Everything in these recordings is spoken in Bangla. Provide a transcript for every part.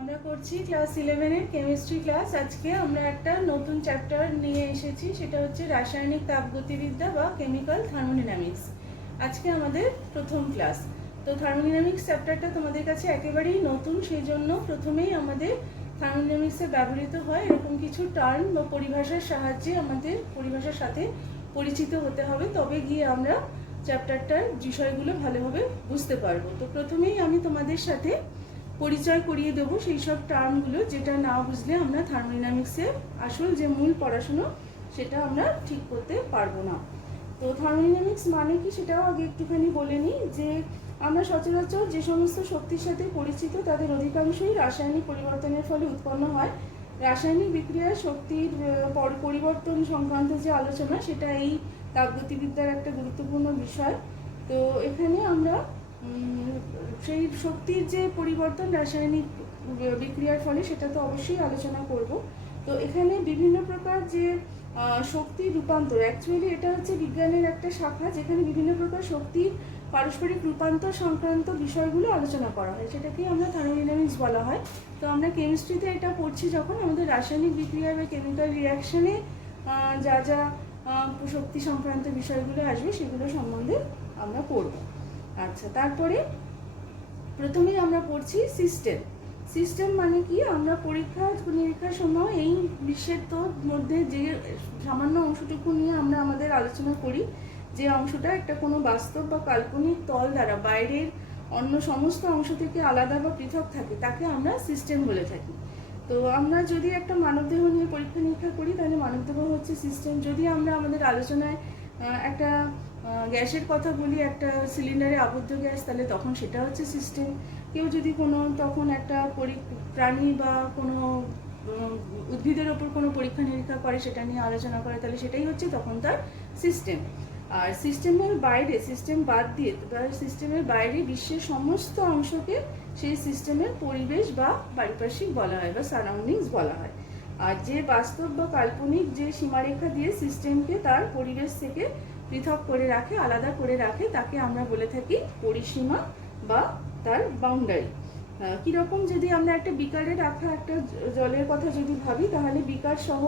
আমরা করছি ক্লাস 11 এর কেমিস্ট্রি ক্লাস। আজকে আমরা একটা নতুন চ্যাপ্টার নিয়ে এসেছি, সেটা হচ্ছে রাসায়নিক তাপগতিবিদ্যা বা কেমিক্যাল থার্মোডাইনামিক্স। আজকে আমাদের প্রথম ক্লাস। তো থার্মোডাইনামিক্স চ্যাপ্টারটা তোমাদের কাছে একেবারেই নতুন, সেই জন্য প্রথমেই আমাদের থার্মোডাইনামিক্সে ব্যবহৃত হয় এরকম কিছু টার্ম বা পরিভাষার সাহায্যে আমাদের পরিভাষার সাথে পরিচিত হতে হবে, তবে গিয়ে আমরা চ্যাপ্টারটার বিষয়গুলো ভালোভাবে বুঝতে পারবো। তো প্রথমেই আমি তোমাদের সাথে পরিচয় করিয়ে দেবো সেই সব টার্মগুলো যেটা না বুঝলে আমরা থার্মোডাইনামিক্সে আসল যে মূল পড়াশুনো সেটা আমরা ঠিক করতে পারবো না। তো থার্মোডাইনামিক্স মানে কি সেটাও আগে একটুখানি বলে নিই, যে আমরা সচরাচর যে সমস্ত শক্তির সাথে পরিচিত তাদের অধিকাংশই রাসায়নিক পরিবর্তনের ফলে উৎপন্ন হয়। রাসায়নিক বিক্রিয়ার শক্তির পরিবর্তন সংক্রান্ত যে আলোচনা সেটা এই তাপগতিবিদ্যার একটা গুরুত্বপূর্ণ বিষয়। তো এখানে আমরা সেই শক্তির যে পরিবর্তন রাসায়নিক বিক্রিয়ার ফলে সেটা তো অবশ্যই আলোচনা করব। তো এখানে বিভিন্ন প্রকার যে শক্তি রূপান্তর, অ্যাকচুয়ালি এটা হচ্ছে বিজ্ঞানের একটা শাখা যেখানে বিভিন্ন প্রকার শক্তির পারস্পরিক রূপান্তর সংক্রান্ত বিষয়গুলো আলোচনা করা হয়, সেটাকেই আমরা থার্মোডাইনামিক্স বলা হয়। তো আমরা কেমিস্ট্রিতে এটা পড়ছি যখন আমাদের রাসায়নিক বিক্রিয়া বা কেমিক্যাল রিয়াকশনে যা যা শক্তি সংক্রান্ত বিষয়গুলো আসবে সেগুলো সম্বন্ধে আমরা পড়ব। আচ্ছা, তারপরে প্রথমেই আমরা পড়ছি সিস্টেম। সিস্টেম মানে কি, আমরা পরীক্ষা নিরীক্ষার সময় এই বিশ্বের তো মধ্যে যে সামান্য অংশটুকু নিয়ে আমরা আমাদের আলোচনা করি, যে অংশটা একটা কোনো বাস্তব বা কাল্পনিক তল দ্বারা বাইরের অন্য সমস্ত অংশ থেকে আলাদা বা পৃথক থাকে, তাকে আমরা সিস্টেম বলে থাকি। তো আমরা যদি একটা মানবদেহ নিয়ে পরীক্ষা নিরীক্ষা করি তাহলে মানবদেহ হচ্ছে সিস্টেম। যদি আমরা আমাদের আলোচনায় একটা গ্যাসের কথা বলি, একটা সিলিন্ডারে আবদ্ধ গ্যাস, তাহলে তখন সেটা হচ্ছে সিস্টেম। কেউ যদি কোনো তখন একটা প্রাণী বা কোনো উদ্ভিদের ওপর কোনো পরীক্ষা নিরীক্ষা করে, সেটা নিয়ে আলোচনা করে, তাহলে সেটাই হচ্ছে তখন তার সিস্টেম। আর সিস্টেমের বাইরে, সিস্টেম বাদ দিয়ে বা সিস্টেমের বাইরে বিশ্বের সমস্ত অংশকে সেই সিস্টেমের পরিবেশ বা পারিপার্শ্বিক বলা হয় বা সারাউন্ডিংস বলা হয়। আর যে বাস্তব বা কাল্পনিক যে সীমারেখা দিয়ে সিস্টেমকে তার পরিবেশ থেকে পৃথক করে রাখে, আলাদা করে রাখে, তাকে আমরা বলে থাকি পরিসীমা বা তার বাউন্ডারি। কীরকম, যদি আমরা একটা বিকারে রাখা একটা জলের কথা যদি ভাবি, তাহলে বিকার সহ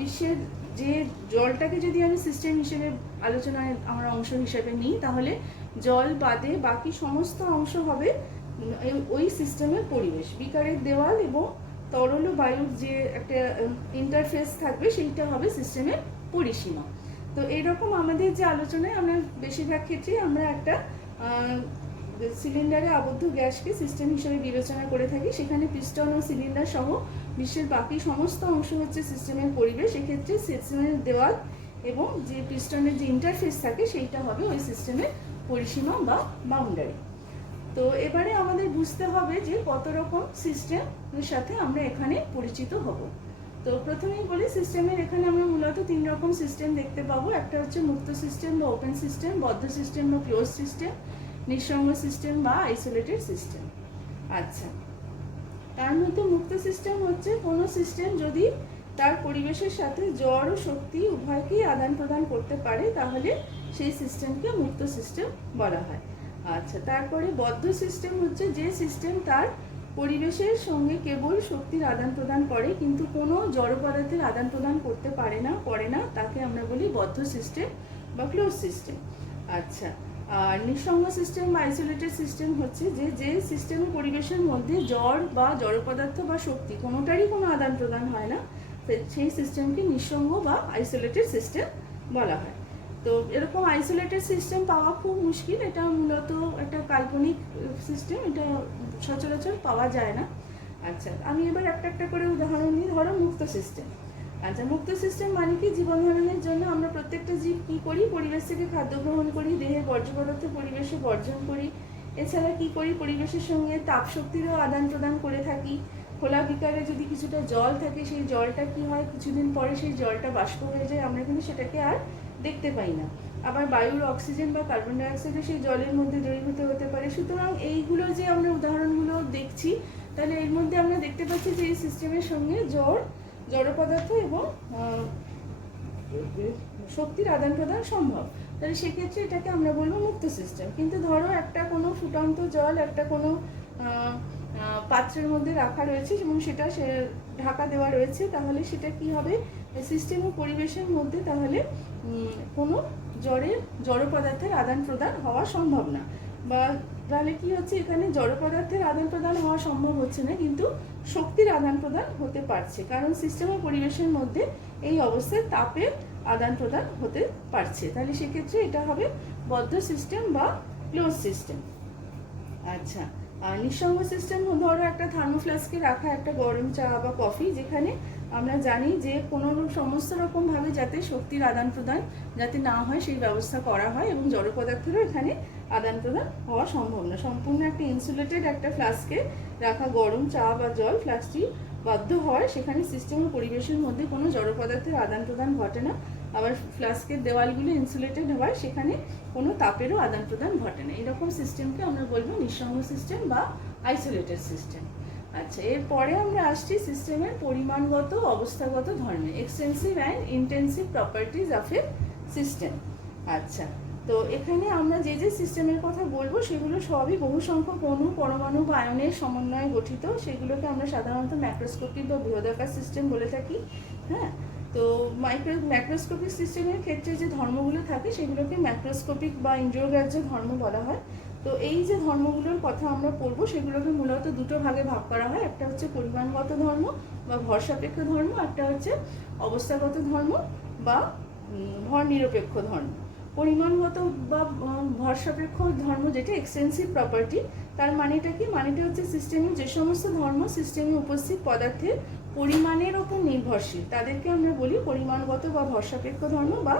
বিশ্বের যে জলটাকে যদি আমি সিস্টেম হিসেবে আলোচনায় আমার অংশ হিসেবে নিই, তাহলে জল বাদে বাকি সমস্ত অংশ হবে ওই সিস্টেমের পরিবেশ। বিকারের দেওয়াল এবং তরল ও বায়ুর যে একটা ইন্টারফেস থাকবে সেইটা হবে সিস্টেমের পরিসীমা। তো এইরকম আমাদের যে আলোচনায় আমরা বেশিরভাগ ক্ষেত্রেই আমরা একটা সিলিন্ডারে আবদ্ধ গ্যাসকে সিস্টেম হিসেবে বিবেচনা করে থাকি। সেখানে পিস্টন ও সিলিন্ডার সহ বিশ্বের বাকি সমস্ত অংশ হচ্ছে সিস্টেমের পরিবেশ। এক্ষেত্রে সিস্টেমের দেওয়াল এবং যে পিস্টনের যে ইন্টারফেস থাকে সেইটা হবে ওই সিস্টেমের পরিসীমা বা বাউন্ডারি। তো এবারে আমাদের বুঝতে হবে যে কত রকম সিস্টেমের সাথে আমরা এখানে পরিচিত হব। তো প্রথমেই বলি, সিস্টেমের এখানে আমরা মূলত 3 রকম সিস্টেম দেখতে পাবো। একটা হচ্ছে মুক্ত সিস্টেম বা ওপেন সিস্টেম, বদ্ধ সিস্টেম বা ক্লোজ সিস্টেম, নিঃসঙ্গ সিস্টেম বা আইসোলেটেড সিস্টেম। আচ্ছা, তার মধ্যে মুক্ত সিস্টেম হচ্ছে কোনো সিস্টেম যদি তার পরিবেশের সাথে জড় ও শক্তি উভয়কেই আদান প্রদান করতে পারে, তাহলে সেই সিস্টেমকে মুক্ত সিস্টেম বলা হয়। আচ্ছা, তারপরে বদ্ধ সিস্টেম হচ্ছে যে সিস্টেম তার পরিবেশের সঙ্গে কেবল শক্তির আদান প্রদান করে কিন্তু কোনো জড় পদার্থের আদান প্রদান করতে করে না, তাকে আমরা বলি বদ্ধ সিস্টেম বা ক্লোজ সিস্টেম। আচ্ছা, আর নিঃসঙ্গ সিস্টেম বা আইসোলেটেড সিস্টেম হচ্ছে যে সিস্টেমের পরিবেশের মধ্যে জড় বা জড় পদার্থ বা শক্তি কোনোটারই কোনো আদান প্রদান হয় না, সেই সিস্টেমকে নিঃসঙ্গ বা আইসোলেটেড সিস্টেম বলা হয়। তো এরকম আইসোলেটেড সিস্টেম পাওয়া খুব মুশকিল, এটা মূলত একটা কাল্পনিক সিস্টেম, এটা সচরাচর পাওয়া যায় না। আচ্ছা, আমি এবার একটা একটা করে উদাহরণ নিই। ধরো মুক্ত সিস্টেম। আচ্ছা, মুক্ত সিস্টেম মানে কি, জীবন ধারণের জন্য আমরা প্রত্যেকটা জীব কী করি, পরিবেশ থেকে খাদ্য গ্রহণ করি, দেহের বর্জ্য পদার্থ পরিবেশে বর্জন করি, এছাড়া কী করি, পরিবেশের সঙ্গে তাপ শক্তিরও আদান প্রদান করে থাকি। খোলা বিকারে যদি কিছুটা জল থাকে, সেই জলটা কি হয়, কিছুদিন পরে সেই জলটা বাষ্প হয়ে যায়, আমরা কিন্তু সেটাকে আর দেখতে পাই না। আবার বায়ুর অক্সিজেন বা কার্বন ডাইঅক্সাইডও সেই জলের মধ্যে দ্রবীভূত হতে পারে। সুতরাং এইগুলো যে আমরা উদাহরণগুলো দেখছি, তাহলে এর মধ্যে আমরা দেখতে পাচ্ছি যে এই সিস্টেমের সঙ্গে জড় পদার্থ এবং শক্তির আদান প্রদান সম্ভব। তাহলে সেক্ষেত্রে এটাকে আমরা বলবো মুক্ত সিস্টেম। কিন্তু ধরো একটা কোনো ফুটন্ত জল একটা কোনো পাত্রের মধ্যে রাখা রয়েছে এবং সেটা ঢাকা দেওয়া রয়েছে, তাহলে সেটা কি হবে, সিস্টেম ও পরিবেশের মধ্যে তাহলে কোনো জড় পদার্থের আদান প্রদান হওয়া সম্ভব না। বা তাহলে কি হচ্ছে, এখানে জড় পদার্থের আদান প্রদান হওয়া সম্ভব হচ্ছে না, কিন্তু শক্তির আদান প্রদান হতে পারছে, কারণ সিস্টেম ও পরিবেশের মধ্যে এই অবস্থায় তাপের আদান প্রদান হতে পারছে। তাহলে সেক্ষেত্রে এটা হবে বদ্ধ সিস্টেম বা ক্লোজ সিস্টেম। আচ্ছা, আর নিঃসঙ্গ সিস্টেম ধরো একটা থার্মোফ্লাস্কে রাখা একটা গরম চা বা কফি, যেখানে আমরা জানি যে কোনো সমস্ত রকমভাবে যাতে শক্তির আদান প্রদান যাতে না হয় সেই ব্যবস্থা করা হয়, এবং জড় পদার্থেরও এখানে আদান প্রদান হওয়া সম্ভব না। সম্পূর্ণ একটা ইনসুলেটেড একটা ফ্লাস্কে রাখা গরম চা বা জল, ফ্লাস্কটি বাধ্য হয় সেখানে সিস্টেম ও পরিবেশের মধ্যে কোনো জড় পদার্থের আদান প্রদান ঘটে না। আবার ফ্লাস্কের দেওয়ালগুলো ইনসুলেটেড হওয়ায় সেখানে কোনো তাপেরও আদান প্রদান ঘটে না। এরকম সিস্টেমকে আমরা বলবো নিঃসঙ্গ সিস্টেম বা আইসোলেটেড সিস্টেম। আচ্ছা, এরপরে আমরা আসছি সিস্টেমের পরিমাণগত অবস্থাগত ধর্মে, extensive and intensive properties of a system. আচ্ছা, তো এখানে আমরা যে যে সিস্টেমের কথা বলবো সেগুলো সবই বহু সংখ্যক অণু, পরমাণু বা আয়নের সমন্বয়ে গঠিত। সেগুলোকে আমরা সাধারণত ম্যাক্রোস্কোপিক বা বৃহদাকার সিস্টেম বলে থাকি। হ্যাঁ, তো ম্যাক্রোস্কোপিক সিস্টেমের ক্ষেত্রে যে ধর্মগুলো থাকে সেগুলোকে ম্যাক্রোস্কোপিক বা ইন্দ্রিয়গ্রাহ্য ধর্ম বলা হয়। তো এই যে ধর্মগুলোর কথা আমরা পড়বো সেগুলোকে মূলত দুটো ভাগে ভাগ করা হয়। একটা হচ্ছে পরিমাণগত ধর্ম বা ভর সাপেক্ষ ধর্ম, একটা হচ্ছে অবস্থাগত ধর্ম বা ভর নিরপেক্ষ ধর্ম। পরিমাণগত বা ভর সাপেক্ষ ধর্ম যেটা এক্সটেন্সিভ প্রপার্টি, তার মানেটা কি, মানেটা হচ্ছে সিস্টেমের যে সমস্ত ধর্ম সিস্টেমে উপস্থিত পদার্থের পরিমাণের ওপর নির্ভরশীল তাদেরকে আমরা বলি পরিমাণগত বা ভর সাপেক্ষ ধর্ম বা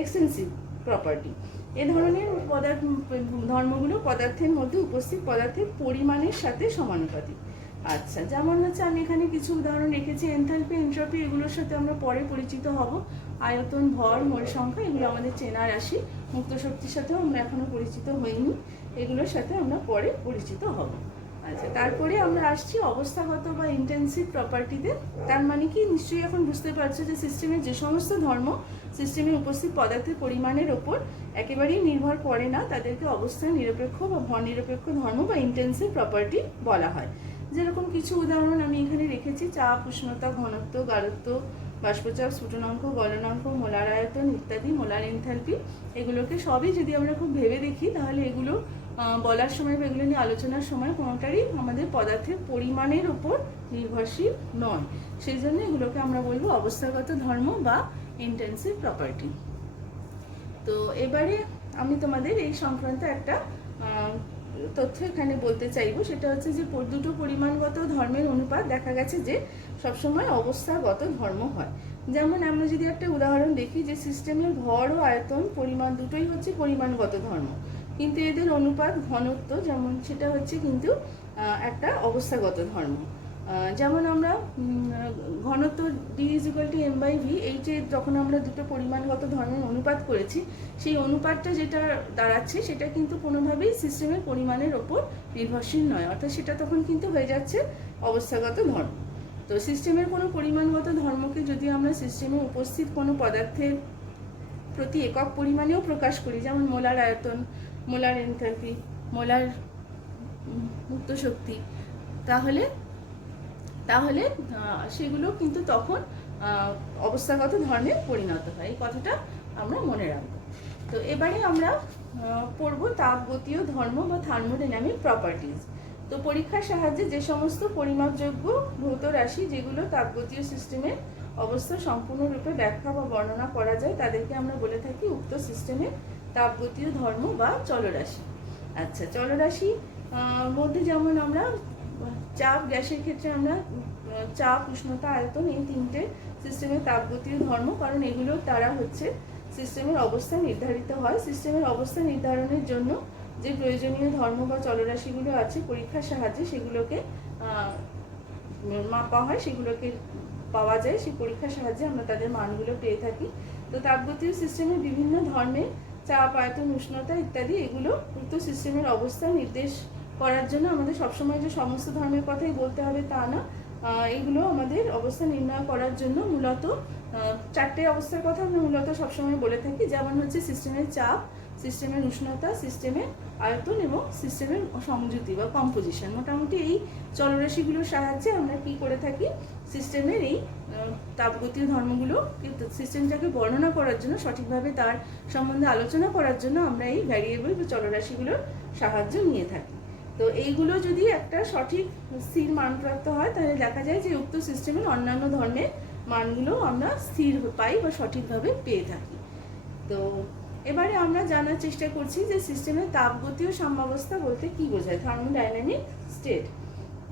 এক্সটেন্সিভ প্রপার্টি। এ ধরনের ধর্মগুলো পদার্থের মধ্যে উপস্থিত পদার্থের পরিমাণের সাথে সমানুপাতিক। আচ্ছা, যেমন হচ্ছে আমি এখানে কিছু উদাহরণ রেখেছি, এনথালপি, এনট্রপি, এগুলোর সাথে আমরা পরে পরিচিত হব। আয়তন, ভর, মোল সংখ্যা, এগুলো আমাদের চেনা রাশি। মুক্ত শক্তির সাথেও আমরা এখনো পরিচিত হইনি, এগুলোর সাথে আমরা পরে পরিচিত হব। আচ্ছা, তারপরে আমরা আসছি অবস্থাগত বা ইন্টেন্সিভ প্রপার্টিতে। তার মানে কি, নিশ্চয়ই এখন বুঝতে পারছো যে সিস্টেমের যে সমস্ত ধর্ম সিস্টেমে উপস্থিত পদার্থের পরিমাণের ওপর একেবারেই নির্ভর করে না, তাদেরকে অবস্থান নিরপেক্ষ বা ভর নিরপেক্ষ ধর্ম বা ইন্টেন্সিভ প্রপার্টি বলা হয়। যেরকম কিছু উদাহরণ আমি এখানে রেখেছি, চাপ, উষ্ণতা, ঘনত্ব, গাঢ়ত্ব, বাষ্পচাপ, স্ফুটনাঙ্ক, গলনাঙ্ক, মোলার আয়তন ইত্যাদি, মোলার এনথালপি। এগুলোকে সবই যদি আমরা খুব ভেবে দেখি তাহলে এগুলো বলার সময় বা এগুলো নিয়ে আলোচনার সময় কোনোটারই আমাদের পদার্থের পরিমাণের উপর নির্ভরশীল নয়। সেই জন্য এগুলোকে আমরা বলবো অবস্থাগত ধর্ম বা ইন্টেন্সিভ প্রপার্টি। তো এবারে আমি তোমাদের এই সংক্রান্ত একটা তথ্য এখানে বলতে চাইবো, সেটা হচ্ছে যে দুটো পরিমাণগত ধর্মের অনুপাত দেখা গেছে যে সবসময় অবস্থাগত ধর্ম হয়। যেমন আমরা যদি একটা উদাহরণ দেখি যে সিস্টেমের ভর ও আয়তন পরিমাণ দুটোই হচ্ছে পরিমাণগত ধর্ম, কিন্তু এদের অনুপাত ঘনত্ব যেমন সেটা হচ্ছে কিন্তু একটা অবস্থাগত ধর্ম। যেমন আমরা ঘনত্ব D=m/v, এই যে যখন আমরা দুটো পরিমাণগত ধর্মের অনুপাত করেছি সেই অনুপাতটা যেটা দাঁড়াচ্ছে সেটা কিন্তু কোনোভাবেই সিস্টেমের পরিমাণের ওপর নির্ভরশীল নয়, অর্থাৎ সেটা তখন কিন্তু হয়ে যাচ্ছে অবস্থাগত ধর্ম। তো সিস্টেমের কোনো পরিমাণগত ধর্মকে যদি আমরা সিস্টেমে উপস্থিত কোনো পদার্থের প্রতি একক পরিমাণেও প্রকাশ করি, যেমন মোলার আয়তন, মোলার এনথালপি, মোলার মুক্ত শক্তি, তাহলে সেগুলো কিন্তু তখন অবস্থাগত ধর্মে পরিণত হয়। এই কথাটা আমরা মনে রাখবো। তো এবারে আমরা পড়ব তাপগতীয় ধর্ম বা থার্মোডাইনামিক প্রপার্টিজ। তো পরীক্ষার সাহায্যে যে সমস্ত পরিমাপযোগ্য ভৌত রাশি যেগুলো তাপগতীয় সিস্টেমের অবস্থা সম্পূর্ণরূপে ব্যাখ্যা বা বর্ণনা করা যায় তাদেরকে আমরা বলে থাকি উক্ত সিস্টেমের তাপগতীয় ধর্ম বা চলরাশি। আচ্ছা, চলরাশি মধ্যে যেমন আমরা চাপ, গ্যাসের ক্ষেত্রে আমরা চাপ, উষ্ণতা, আয়তন, এই তিনটে সিস্টেমের তাপগতীয় ধর্ম, কারণ এগুলোর দ্বারা হচ্ছে সিস্টেমের অবস্থা নির্ধারিত হয়। সিস্টেমের অবস্থা নির্ধারণের জন্য যে প্রয়োজনীয় ধর্ম বা চলরাশিগুলো আছে পরীক্ষার সাহায্যে সেগুলোকে মাপা হয়, সেগুলোকে পাওয়া যায়, সেই পরীক্ষার সাহায্যে আমরা তাদের মানগুলো পেয়ে থাকি। তো তাপগতীয় সিস্টেমের বিভিন্ন ধর্মে চাপ, আয়তন, উষ্ণতা ইত্যাদি এগুলো উক্ত সিস্টেমের অবস্থা নির্দেশ করার জন্য আমাদের সবসময় যে সমস্ত ধর্মের কথাই বলতে হবে তা না, এগুলো আমাদের অবস্থা নির্ণয় করার জন্য মূলত চারটে অবস্থার কথা আমরা মূলত সবসময় বলে থাকি। যেমন হচ্ছে সিস্টেমের চাপ, সিস্টেমের উষ্ণতা, সিস্টেমের আয়তন এবং সিস্টেমের সংযুতি বা কম্পোজিশন। মোটামুটি এই চলরাশিগুলোর সাহায্যে আমরা কি করে থাকি, সিস্টেমের এই তাপগতীয় ধর্মগুলো সিস্টেমটাকে বর্ণনা করার জন্য, সঠিকভাবে তার সম্বন্ধে আলোচনা করার জন্য আমরা এই ভ্যারিয়েবল বা চলরাশিগুলোর সাহায্য নিয়ে থাকি। তো এইগুলো যদি একটা সঠিক স্থির মান প্রাপ্ত হয়, তাহলে দেখা যায় যে উক্ত সিস্টেমের অন্যান্য ধর্মের মানগুলো আমরা স্থির পাই বা সঠিকভাবে পেয়ে থাকি। তো এবারে আমরা জানার চেষ্টা করছি যে সিস্টেমের তাপগতীয় সাম্যাবস্থা বলতে কি বোঝায়, থার্মোডাইনামিক স্টেট।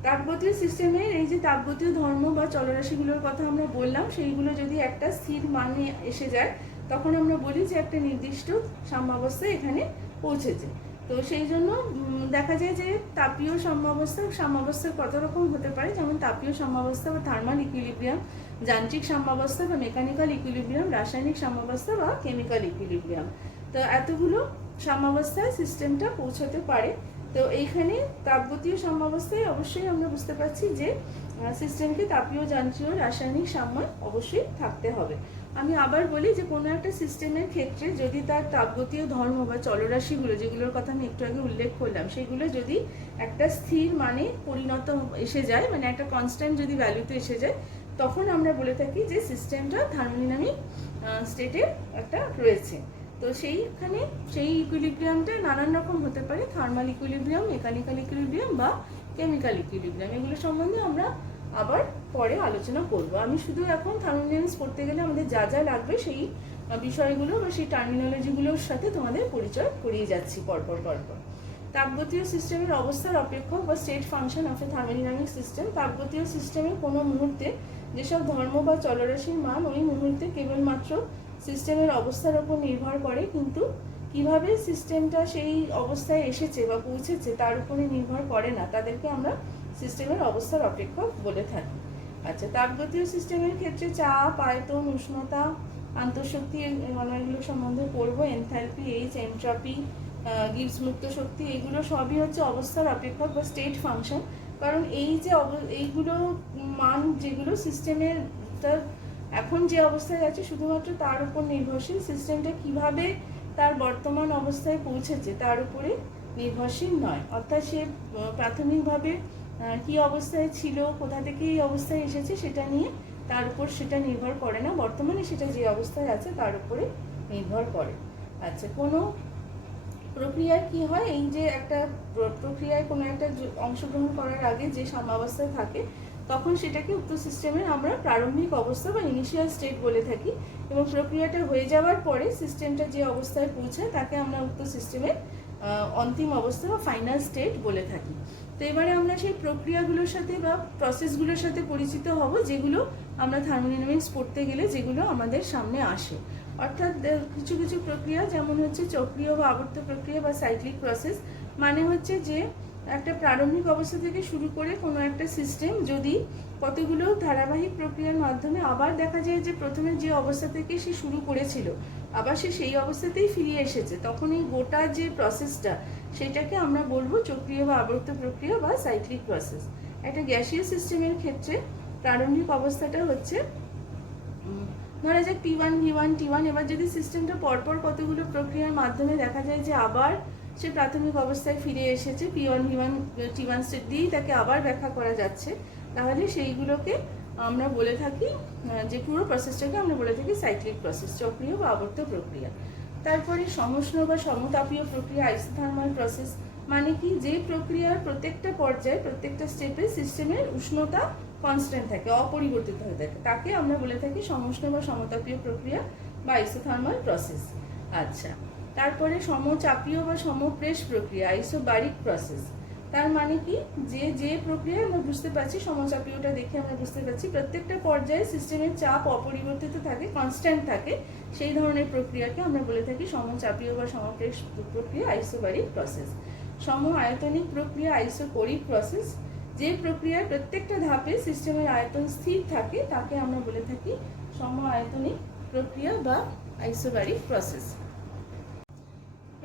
তাপগতীয় সিস্টেমের এই যে তাপগতীয় ধর্ম বা চলরাশিগুলোর কথা আমরা বললাম, সেইগুলো যদি একটা স্থির মানে এসে যায়, তখন আমরা বলি যে একটা নির্দিষ্ট সাম্যাবস্থা এখানে পৌঁছেছে। তো সেই জন্য দেখা যায় যে তাপীয় সাম্যাবস্থা কত রকম হতে পারে, যেমন তাপীয় সাম্যাবস্থা বা থার্মাল ইকুইলিব্রিয়াম, যান্ত্রিক সাম্যাবস্থা বা মেকানিক্যাল ইকুইলিব্রিয়াম, রাসায়নিক সাম্যাবস্থা বা কেমিক্যাল ইকুইলিব্রিয়াম। তো এতগুলো সাম্যাবস্থায় সিস্টেমটা পৌঁছাতে পারে। তো এইখানে তাপগতীয় সাম্যাবস্থায় অবশ্যই আমরা বুঝতে পারছি যে সিস্টেমকে তাপীয়, যান্ত্রিক, রাসায়নিক সাম্য অবশ্যই থাকতে হবে। আমি আবার বলি যে কোনো একটা সিস্টেমের ক্ষেত্রে যদি তার তাপগতীয় ধর্ম বা চলরাশিগুলো, যেগুলোর কথা আমি একটু আগে উল্লেখ করলাম, সেগুলো যদি একটা স্থির মানে পরিণত এসে যায়, মানে একটা কনস্ট্যান্ট যদি ভ্যালুতে এসে যায়, তখন আমরা বলে থাকি যে সিস্টেমটা থার্মোডাইনামিক স্টেটে একটা রয়েছে। তো সেইখানে সেই ইকুইলিব্রিয়ামটা নানান রকম হতে পারে, থার্মাল ইকুইলিব্রিয়াম, মেকানিক্যাল ইকুইলিব্রিয়াম বা কেমিক্যাল ইকুইলিব্রিয়াম। এগুলো সম্বন্ধে আমরা আবার পরে আলোচনা করব। আমি শুধু এখন থার্মোডাইনামিক্স পড়তে গেলে আমাদের যা যা লাগবে সেই বিষয়গুলো বা সেই টার্মিনোলজিগুলোর সাথে তোমাদের পরিচয় করিয়ে যাচ্ছি পরপর। তাপগতীয় সিস্টেমের অবস্থার অপেক্ষক বা state function of a thermodynamic system. তাপগতীয় সিস্টেমের কোনো মুহূর্তে যেসব ধর্ম বা চলরাশির মান ওই মুহূর্তে কেবলমাত্র সিস্টেমের অবস্থার ওপর নির্ভর করে, কিন্তু কিভাবে সিস্টেমটা সেই অবস্থায় এসেছে বা পৌঁছেছে তার উপরে নির্ভর করে না, তাদেরকে আমরা সিস্টেমের অবস্থার অপেক্ষক বলে থাকি। আচ্ছা, তাপগতীয় সিস্টেমের ক্ষেত্রে চাপ, আয়তন, উষ্ণতা, আন্তঃশক্তি এগুলো সম্বন্ধে পড়বো। এনথালপি, এইচ, এন্ট্রপি, গিবস মুক্ত শক্তি, এগুলো সবই হচ্ছে অবস্থার অপেক্ষক বা স্টেট ফাংশন। কারণ এই যে এইগুলো মান যেগুলো সিস্টেমের এখন যে অবস্থায় আছে শুধুমাত্র তার উপর নির্ভরশীল, সিস্টেমটা কিভাবে তার বর্তমান অবস্থায় পৌঁছেছে তার উপরে নির্ভরশীল নয়। অর্থাৎ সে প্রাথমিকভাবে কি অবস্থায় ছিল, কোথা থেকে এই অবস্থায় এসেছে সেটা নিয়ে তার উপর সেটা নির্ভর করে না, বর্তমানে সেটা যে অবস্থায় আছে তার উপরে নির্ভর করে। আচ্ছা, কোনো প্রক্রিয়ায় কি হয়, এই যে একটা প্রক্রিয়ায় কোনো একটা অংশগ্রহণ করার আগে যে সাম্যাবস্থায় থাকে, তখন সেটাকে উক্ত সিস্টেমের আমরা প্রারম্ভিক অবস্থা বা ইনিশিয়াল স্টেট বলে থাকি, এবং প্রক্রিয়াটা হয়ে যাওয়ার পরে সিস্টেমটা যে অবস্থায় পৌঁছায় তাকে আমরা উক্ত সিস্টেমের অন্তিম অবস্থা বা ফাইনাল স্টেট বলে থাকি। তো এবারে আমরা সেই প্রক্রিয়াগুলোর সাথে বা প্রসেসগুলোর সাথে পরিচিত হব, যেগুলো আমরা থার্মোডাইনামিক্স পড়তে গেলে যেগুলো আমাদের সামনে আসে। অর্থাৎ কিছু কিছু প্রক্রিয়া, যেমন হচ্ছে চক্রীয় বা আবর্ত প্রক্রিয়া বা সাইক্লিক প্রসেস, মানে হচ্ছে যে একটা প্রারম্ভিক অবস্থা থেকে শুরু করে কোনো একটা সিস্টেম যদি কতগুলো ধারাবাহিক প্রক্রিয়ার মাধ্যমে আবার দেখা যায় যে প্রথমে যে অবস্থা থেকে সে শুরু করেছিল আবার সে সেই অবস্থাতেই ফিরে এসেছে, তখন এই গোটা যে প্রসেসটা সেটাকে আমরা বলবো চক্রীয় বা আবর্ত প্রক্রিয়া বা সাইক্লিক প্রসেস। একটা গ্যাসীয় সিস্টেমের ক্ষেত্রে প্রারম্ভিক অবস্থাটা হচ্ছে ধরা যাক P1, V1, T1। এবার যদি সিস্টেমটা পরপর কতগুলো প্রক্রিয়ার মাধ্যমে দেখা যায় যে আবার সে প্রাথমিক অবস্থায় ফিরে এসেছে, P1, V1, T1 স্টেট দিয়েই তাকে আবার ব্যাখ্যা করা যাচ্ছে, তাহলে সেইগুলোকে আমরা বলে থাকি, যে পুরো প্রসেসটাকে আমরা বলে থাকি সাইক্লিক প্রসেস, চক্রীয় বা আবর্ত প্রক্রিয়া। তারপরে সমষ্ণ বা সমতাপীয় প্রক্রিয়া, আইসোথার্মাল প্রসেস, মানে কি, যে প্রক্রিয়ার প্রত্যেকটা পর্যায়ে প্রত্যেকটা স্টেপে সিস্টেমের উষ্ণতা কনস্ট্যান্ট থাকে, অপরিবর্তিত হয়ে থাকে, তাকে আমরা বলে থাকি সমষ্ণ বা সমতাপীয় প্রক্রিয়া বা আইসোথার্মাল প্রসেস। আচ্ছা, তারপরে সমচাপীয় বা সমপ্রেশ প্রক্রিয়া, আইসোবারিক প্রসেস। তার মানে কি, যে প্রক্রিয়ায় আমরা বুঝতে পারছি, সমচাপীয়টা দেখে আমরা বুঝতে পারছি প্রত্যেকটা পর্যায়ে সিস্টেমের চাপ অপরিবর্তিত থাকে, কনস্ট্যান্ট থাকে, সেই ধরনের প্রক্রিয়াকে আমরা বলে থাকি সমচাপীয় বা সমপ্রেশ প্রক্রিয়া, আইসোবারিক প্রসেস। সম আয়তনিক প্রক্রিয়া, আইসোকোরিক প্রসেস, যে প্রক্রিয়ার প্রত্যেকটা ধাপে সিস্টেমের আয়তন স্থির থাকে তাকে আমরা বলে থাকি সম আয়তনিক প্রক্রিয়া বা আইসোবারিক প্রসেস।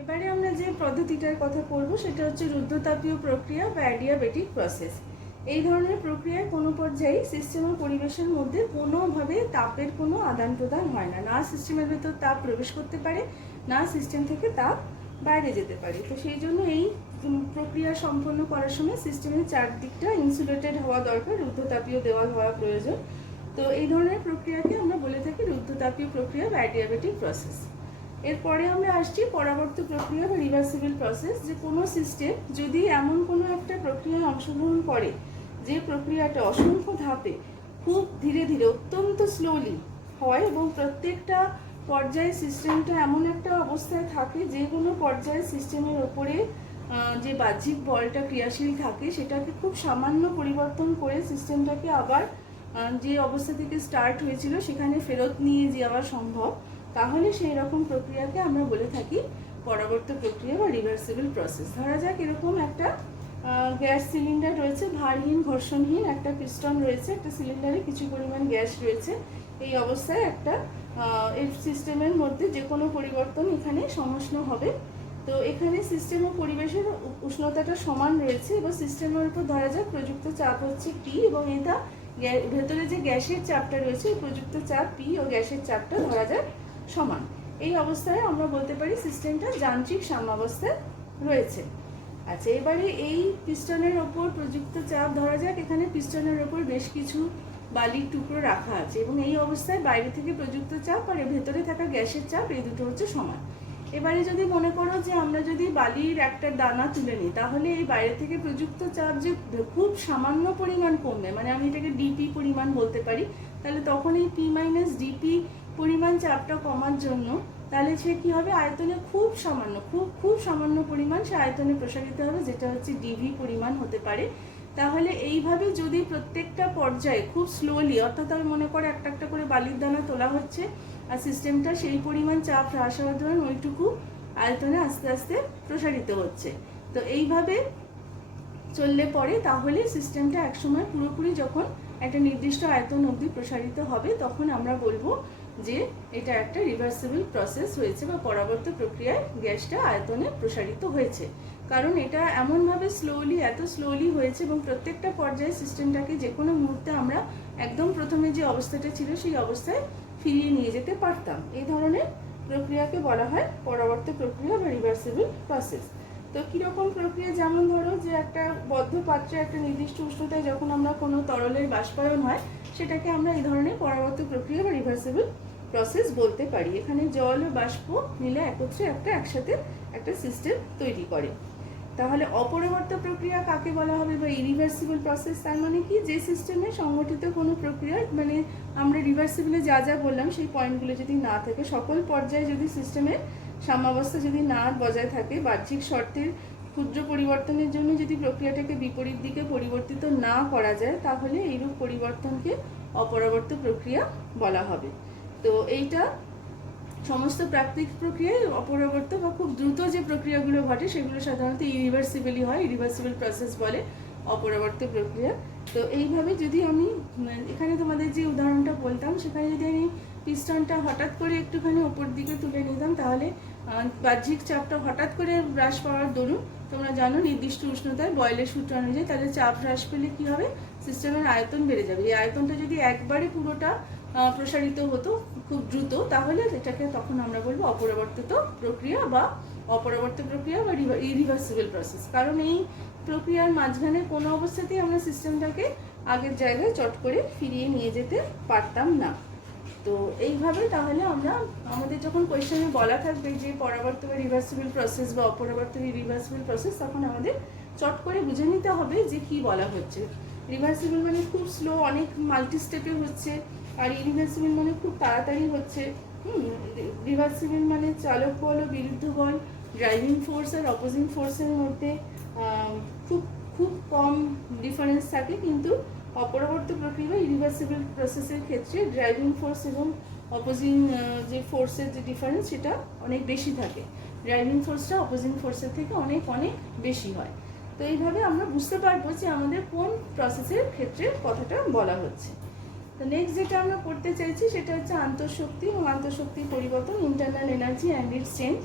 এবারে আমরা যে পদ্ধতিটার কথা বলবো সেটা হচ্ছে রুদ্ধতাপীয় প্রক্রিয়া বা অ্যাডিয়াবেটিক প্রসেস। এই ধরনের প্রক্রিয়ায় কোনো পর্যায়ে সিস্টেম ও পরিবেশের মধ্যে কোনোভাবে তাপের কোনো আদান প্রদান হয় না, না সিস্টেমের ভেতর তাপ প্রবেশ করতে পারে, না সিস্টেম থেকে তাপ বাইরে যেতে পারে। তো সেই জন্য এই প্রক্রিয়া সম্পন্ন করার সময় সিস্টেমের চারদিকটা ইনসুলেটেড হওয়া দরকার, রুদ্ধতাপীয় দেওয়াল হওয়া প্রয়োজন। তো এই ধরনের প্রক্রিয়াকে আমরা বলে থাকি রুদ্ধতাপীয় প্রক্রিয়া বা অ্যাডিয়াবেটিক প্রসেস। এরপরে আমরা আসছি পরাবর্ত প্রক্রিয়া বা রিভার্সিবল প্রসেস। যে কোনো সিস্টেম যদি এমন কোনো একটা প্রক্রিয়ায় অংশগ্রহণ করে যে প্রক্রিয়াটা অসংখ্য ধাপে খুব ধীরে ধীরে অত্যন্ত স্লোলি হয় এবং প্রত্যেকটা পর্যায়ে সিস্টেমটা এমন একটা অবস্থায় থাকে যে কোনো পর্যায়ে সিস্টেমের ওপরে যে বাহ্যিক বলটা ক্রিয়াশীল থাকে সেটাকে খুব সামান্য পরিবর্তন করে সিস্টেমটাকে আবার যে অবস্থা থেকে স্টার্ট হয়েছিল সেখানে ফেরত নিয়ে যাওয়া সম্ভব, তাহলে সেই রকম প্রক্রিয়াকে আমরা বলে থাকি পরাবর্ত প্রক্রিয়া বা রিভার্সিবল প্রসেস। ধরা যাক এরকম একটা গ্যাস সিলিন্ডার রয়েছে, ভারহীন ঘর্ষণহীন একটা পিস্টন রয়েছে, একটা সিলিন্ডারে কিছু পরিমাণ গ্যাস রয়েছে। এই অবস্থায় একটা এই সিস্টেমের মধ্যে যে কোনো পরিবর্তন এখানে সমষ্ণ হবে। তো এখানে সিস্টেম ও পরিবেশের উষ্ণতাটা সমান রয়েছে এবং সিস্টেমের উপর ধরা যাক প্রযুক্ত চাপ হচ্ছে P এবং এটা ভেতরে যে গ্যাসের চাপটা রয়েছে প্রযুক্ত চাপ P ও গ্যাসের চাপটা ধরা যাক সমান। এই অবস্থায় আমরা বলতে পারি সিস্টেমটা যান্ত্রিক সাম্যাবস্থায় রয়েছে। আচ্ছা, এবারে এই পিস্টনের ওপর প্রযুক্ত চাপ ধরা যাক এখানে পিস্টনের ওপর বেশ কিছু বালির টুকরো রাখা আছে এবং এই অবস্থায় বাইরে থেকে প্রযুক্ত চাপ আর ভেতরে থাকা গ্যাসের চাপ এই দুটো হচ্ছে সমান। এবারে যদি মনে করো যে আমরা যদি বালির একটা দানা তুলে নিই তাহলে এই বাইরে থেকে প্রযুক্ত চাপ যে খুব সামান্য পরিমাণ কমবে, মানে আমি এটাকে ডিপি পরিমাণ বলতে পারি, তাহলে তখন এই পি মাইনাস ডিপি পরিমাণ চাপটা কমার জন্য তাহলে সে কী হবে, আয়তনে খুব সামান্য খুব সামান্য পরিমাণ সে আয়তনে প্রসারিত হবে, যেটা হচ্ছে ডিভি পরিমাণ হতে পারে। তাহলে এইভাবে যদি প্রত্যেকটা পর্যায়ে খুব স্লোলি, অর্থাৎ আমি মনে করে একটা একটা করে বালির দানা তোলা হচ্ছে আর সিস্টেমটা সেই পরিমাণ চাপ হ্রাস হওয়ার ধরুন ওইটুকু আয়তনে আস্তে আস্তে প্রসারিত হচ্ছে। তো এইভাবে চললে পরে তাহলে সিস্টেমটা একসময় পুরোপুরি যখন একটা নির্দিষ্ট আয়তন অবধি প্রসারিত হবে তখন আমরা বলবো যে এটা একটা রিভার্সিবল প্রসেস হয়েছে বা পরাবর্ত প্রক্রিয়ায় গ্যাসটা আয়তনে প্রসারিত হয়েছে। কারণ এটা এমনভাবে এত স্লোলি হয়েছে এবং প্রত্যেকটা পর্যায়ে সিস্টেমটাকে যে কোনো মুহূর্তে আমরা একদম প্রথমে যে অবস্থাটা ছিল সেই অবস্থায় ফিরিয়ে নিয়ে যেতে পারতাম। এই ধরনের প্রক্রিয়াকে বলা হয় পরাবর্ত প্রক্রিয়া বা রিভার্সিবল প্রসেস। তো কীরকম প্রক্রিয়া, যেমন ধরো যে একটা বদ্ধ পাত্রে একটা নির্দিষ্ট উষ্ণতায় যখন আমরা কোনো তরলের বাষ্পায়ন হয় সেটাকে আমরা এই ধরনের পরাবর্ত প্রক্রিয়া বা রিভার্সিবল প্রসেস বলতে পারি। এখানে জল ও বাষ্প মিলে একত্রে একসাথে একটা সিস্টেম তৈরি করে। তাহলে অপরিবর্ত প্রক্রিয়া কাকে বলা হবে বা ইরিভার্সিবল প্রসেস, তার মানে কি, যে সিস্টেমে সংগঠিত কোনো প্রক্রিয়া, মানে আমরা রিভার্সিবলে যা যা বললাম সেই পয়েন্টগুলো যদি না থাকে, সকল পর্যায়ে যদি সিস্টেমের সাম্যাবস্থা যদি না বজায় থাকে, বাহ্যিক শর্তের ক্ষুদ্র পরিবর্তনের জন্য যদি প্রক্রিয়াটাকে বিপরীত দিকে পরিবর্তিত না করা যায় তাহলে এইরূপ পরিবর্তনকে অপরিবর্ত প্রক্রিয়া বলা হবে। তো এইটা সমস্ত প্রাকৃতিক প্রক্রিয়ায় অপরিবর্ত বা খুব দ্রুত যে প্রক্রিয়াগুলো ঘটে সেগুলো সাধারণত ইরিভার্সিবলই হয়, ইরিভার্সিবল প্রসেস বলে অপরিবর্ত প্রক্রিয়া। তো এইভাবে যদি আমি এখানে তোমাদের যে উদাহরণটা বলতাম সেখানে যদি আমি পিস্টনটা হঠাৎ করে একটুখানি ওপর দিকে তুলে নিতাম তাহলে বাহ্যিক চাপটা হঠাৎ করে হ্রাস পাওয়ার দরুন তোমরা জানো নির্দিষ্ট উষ্ণতায় বয়েলের সূত্র অনুযায়ী তাহলে চাপ হ্রাস পেলে কী হবে, সিস্টেমের আয়তন বেড়ে যাবে। এই আয়তনটা যদি একবারে পুরোটা প্রসারিত হতো খুব দ্রুত তাহলে এটাকে তখন আমরা বলবো অপরিবর্তিত প্রক্রিয়া বা অপরিবর্ত প্রক্রিয়া বা ইরিভার্সিবল প্রসেস। কারণ এই প্রক্রিয়ার মাঝখানে কোনো অবস্থাতেই আমরা সিস্টেমটাকে আগের জায়গায় চট করে ফিরিয়ে নিয়ে যেতে পারতাম না। তো এইভাবে তাহলে আমরা আমাদের যখন কোয়েশ্চেনে বলা থাকবে যে পরাবর্ত বা রিভার্সিবল প্রসেস বা অপরিবর্ত রিভার্সিবল প্রসেস তখন আমাদের চট করে বুঝে নিতে হবে যে কি বলা হচ্ছে। রিভার্সিবল মানে খুব স্লো, অনেক মাল্টি স্টেপে হচ্ছে, আর ইরিভার্সিবল মানে খুব তাড়াতাড়ি হচ্ছে। রিভার্সিবল মানে চালক বল ও বিরুদ্ধ বল, ড্রাইভিং ফোর্স আর অপোজিং ফোর্সের মধ্যে খুব খুব কম ডিফারেন্স থাকে, কিন্তু অপরিবর্ত প্রক্রিয়া বা ইরিভার্সিবল প্রসেসের ক্ষেত্রে ড্রাইভিং ফোর্স এবং অপোজিং যে ফোর্সের যে ডিফারেন্স সেটা অনেক বেশি থাকে। ড্রাইভিং ফোর্সটা অপোজিং ফোর্সের থেকে অনেক অনেক বেশি হয়। তো এইভাবে আমরা বুঝতে পারবো যে আমাদের কোন প্রসেসের ক্ষেত্রে কথাটা বলা হচ্ছে। তো নেক্সট যেটা আমরা করতে চাইছি সেটা হচ্ছে আন্তঃশক্তি এবং আন্তঃশক্তির পরিবর্তন, internal energy and its change.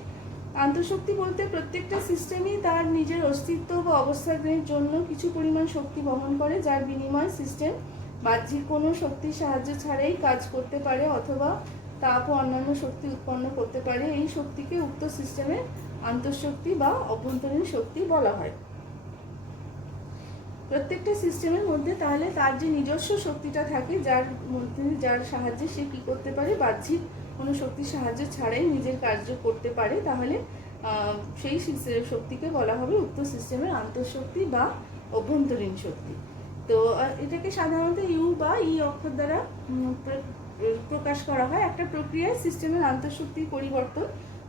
আন্তঃশক্তি বলতে প্রত্যেকটা সিস্টেমই তার নিজের অস্তিত্ব বা অবস্থানের জন্য কিছু পরিমাণ শক্তি বহন করে, যার বিনিময়ে সিস্টেম বাহ্যিক কোনো শক্তির সাহায্য ছাড়াই কাজ করতে পারে অথবা তাপ ও অন্যান্য শক্তি উৎপন্ন করতে পারে। এই শক্তিকে উক্ত সিস্টেমের আন্তঃশক্তি বা অভ্যন্তরীণ শক্তি বলা হয়। প্রত্যেকটা সিস্টেমের মধ্যে তাহলে তার যে নিজস্ব শক্তিটা থাকে, যার সাহায্যে সে কী করতে পারে, বাহ্যিক কোনো শক্তির সাহায্য ছাড়াই নিজের কার্য করতে পারে, তাহলে সেই শক্তিকে বলা হবে উক্ত সিস্টেমের আন্তঃশক্তি বা অভ্যন্তরীণ শক্তি। তো এটাকে সাধারণত ইউ বা ই অক্ষর দ্বারা প্রকাশ করা হয়। একটা প্রক্রিয়ায় সিস্টেমের আন্তঃশক্তির পরিবর্তন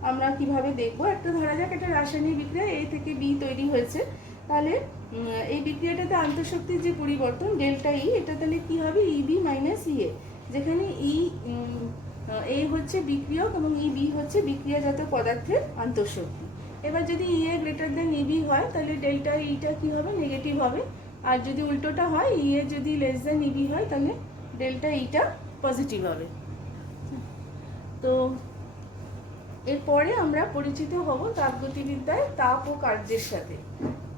আমরা কিভাবে দেখব। একটা ধরা যাক একটা রাসায়নিক বিক্রিয়া এ থেকে বি তৈরি হয়েছে, তাহলে এই বিক্রিয়াটাতে আন্তঃশক্তির যে পরিবর্তন ডেল্টা ই, এটা তাহলে কি হবে, ইবি মাইনাস ইএ, যেখানে এ হচ্ছে বিক্রিয়ক এবং ইবি হচ্ছে বিক্রিয়াজাত পদার্থের আন্তঃশক্তি। এবার যদি ইএ গ্রেটার দেন ইবি হয় তাহলে ডেল্টা ইটা কি হবে, নেগেটিভ হবে। আর যদি উল্টোটা হয়, ইএ যদি লেস দেন ইবি হয় তাহলে ডেল্টা ইটা পজিটিভ হবে। তো এরপরে আমরা পরিচিত হব তাপগতিবিদ্যায় তাপ ও কার্যের সাথে।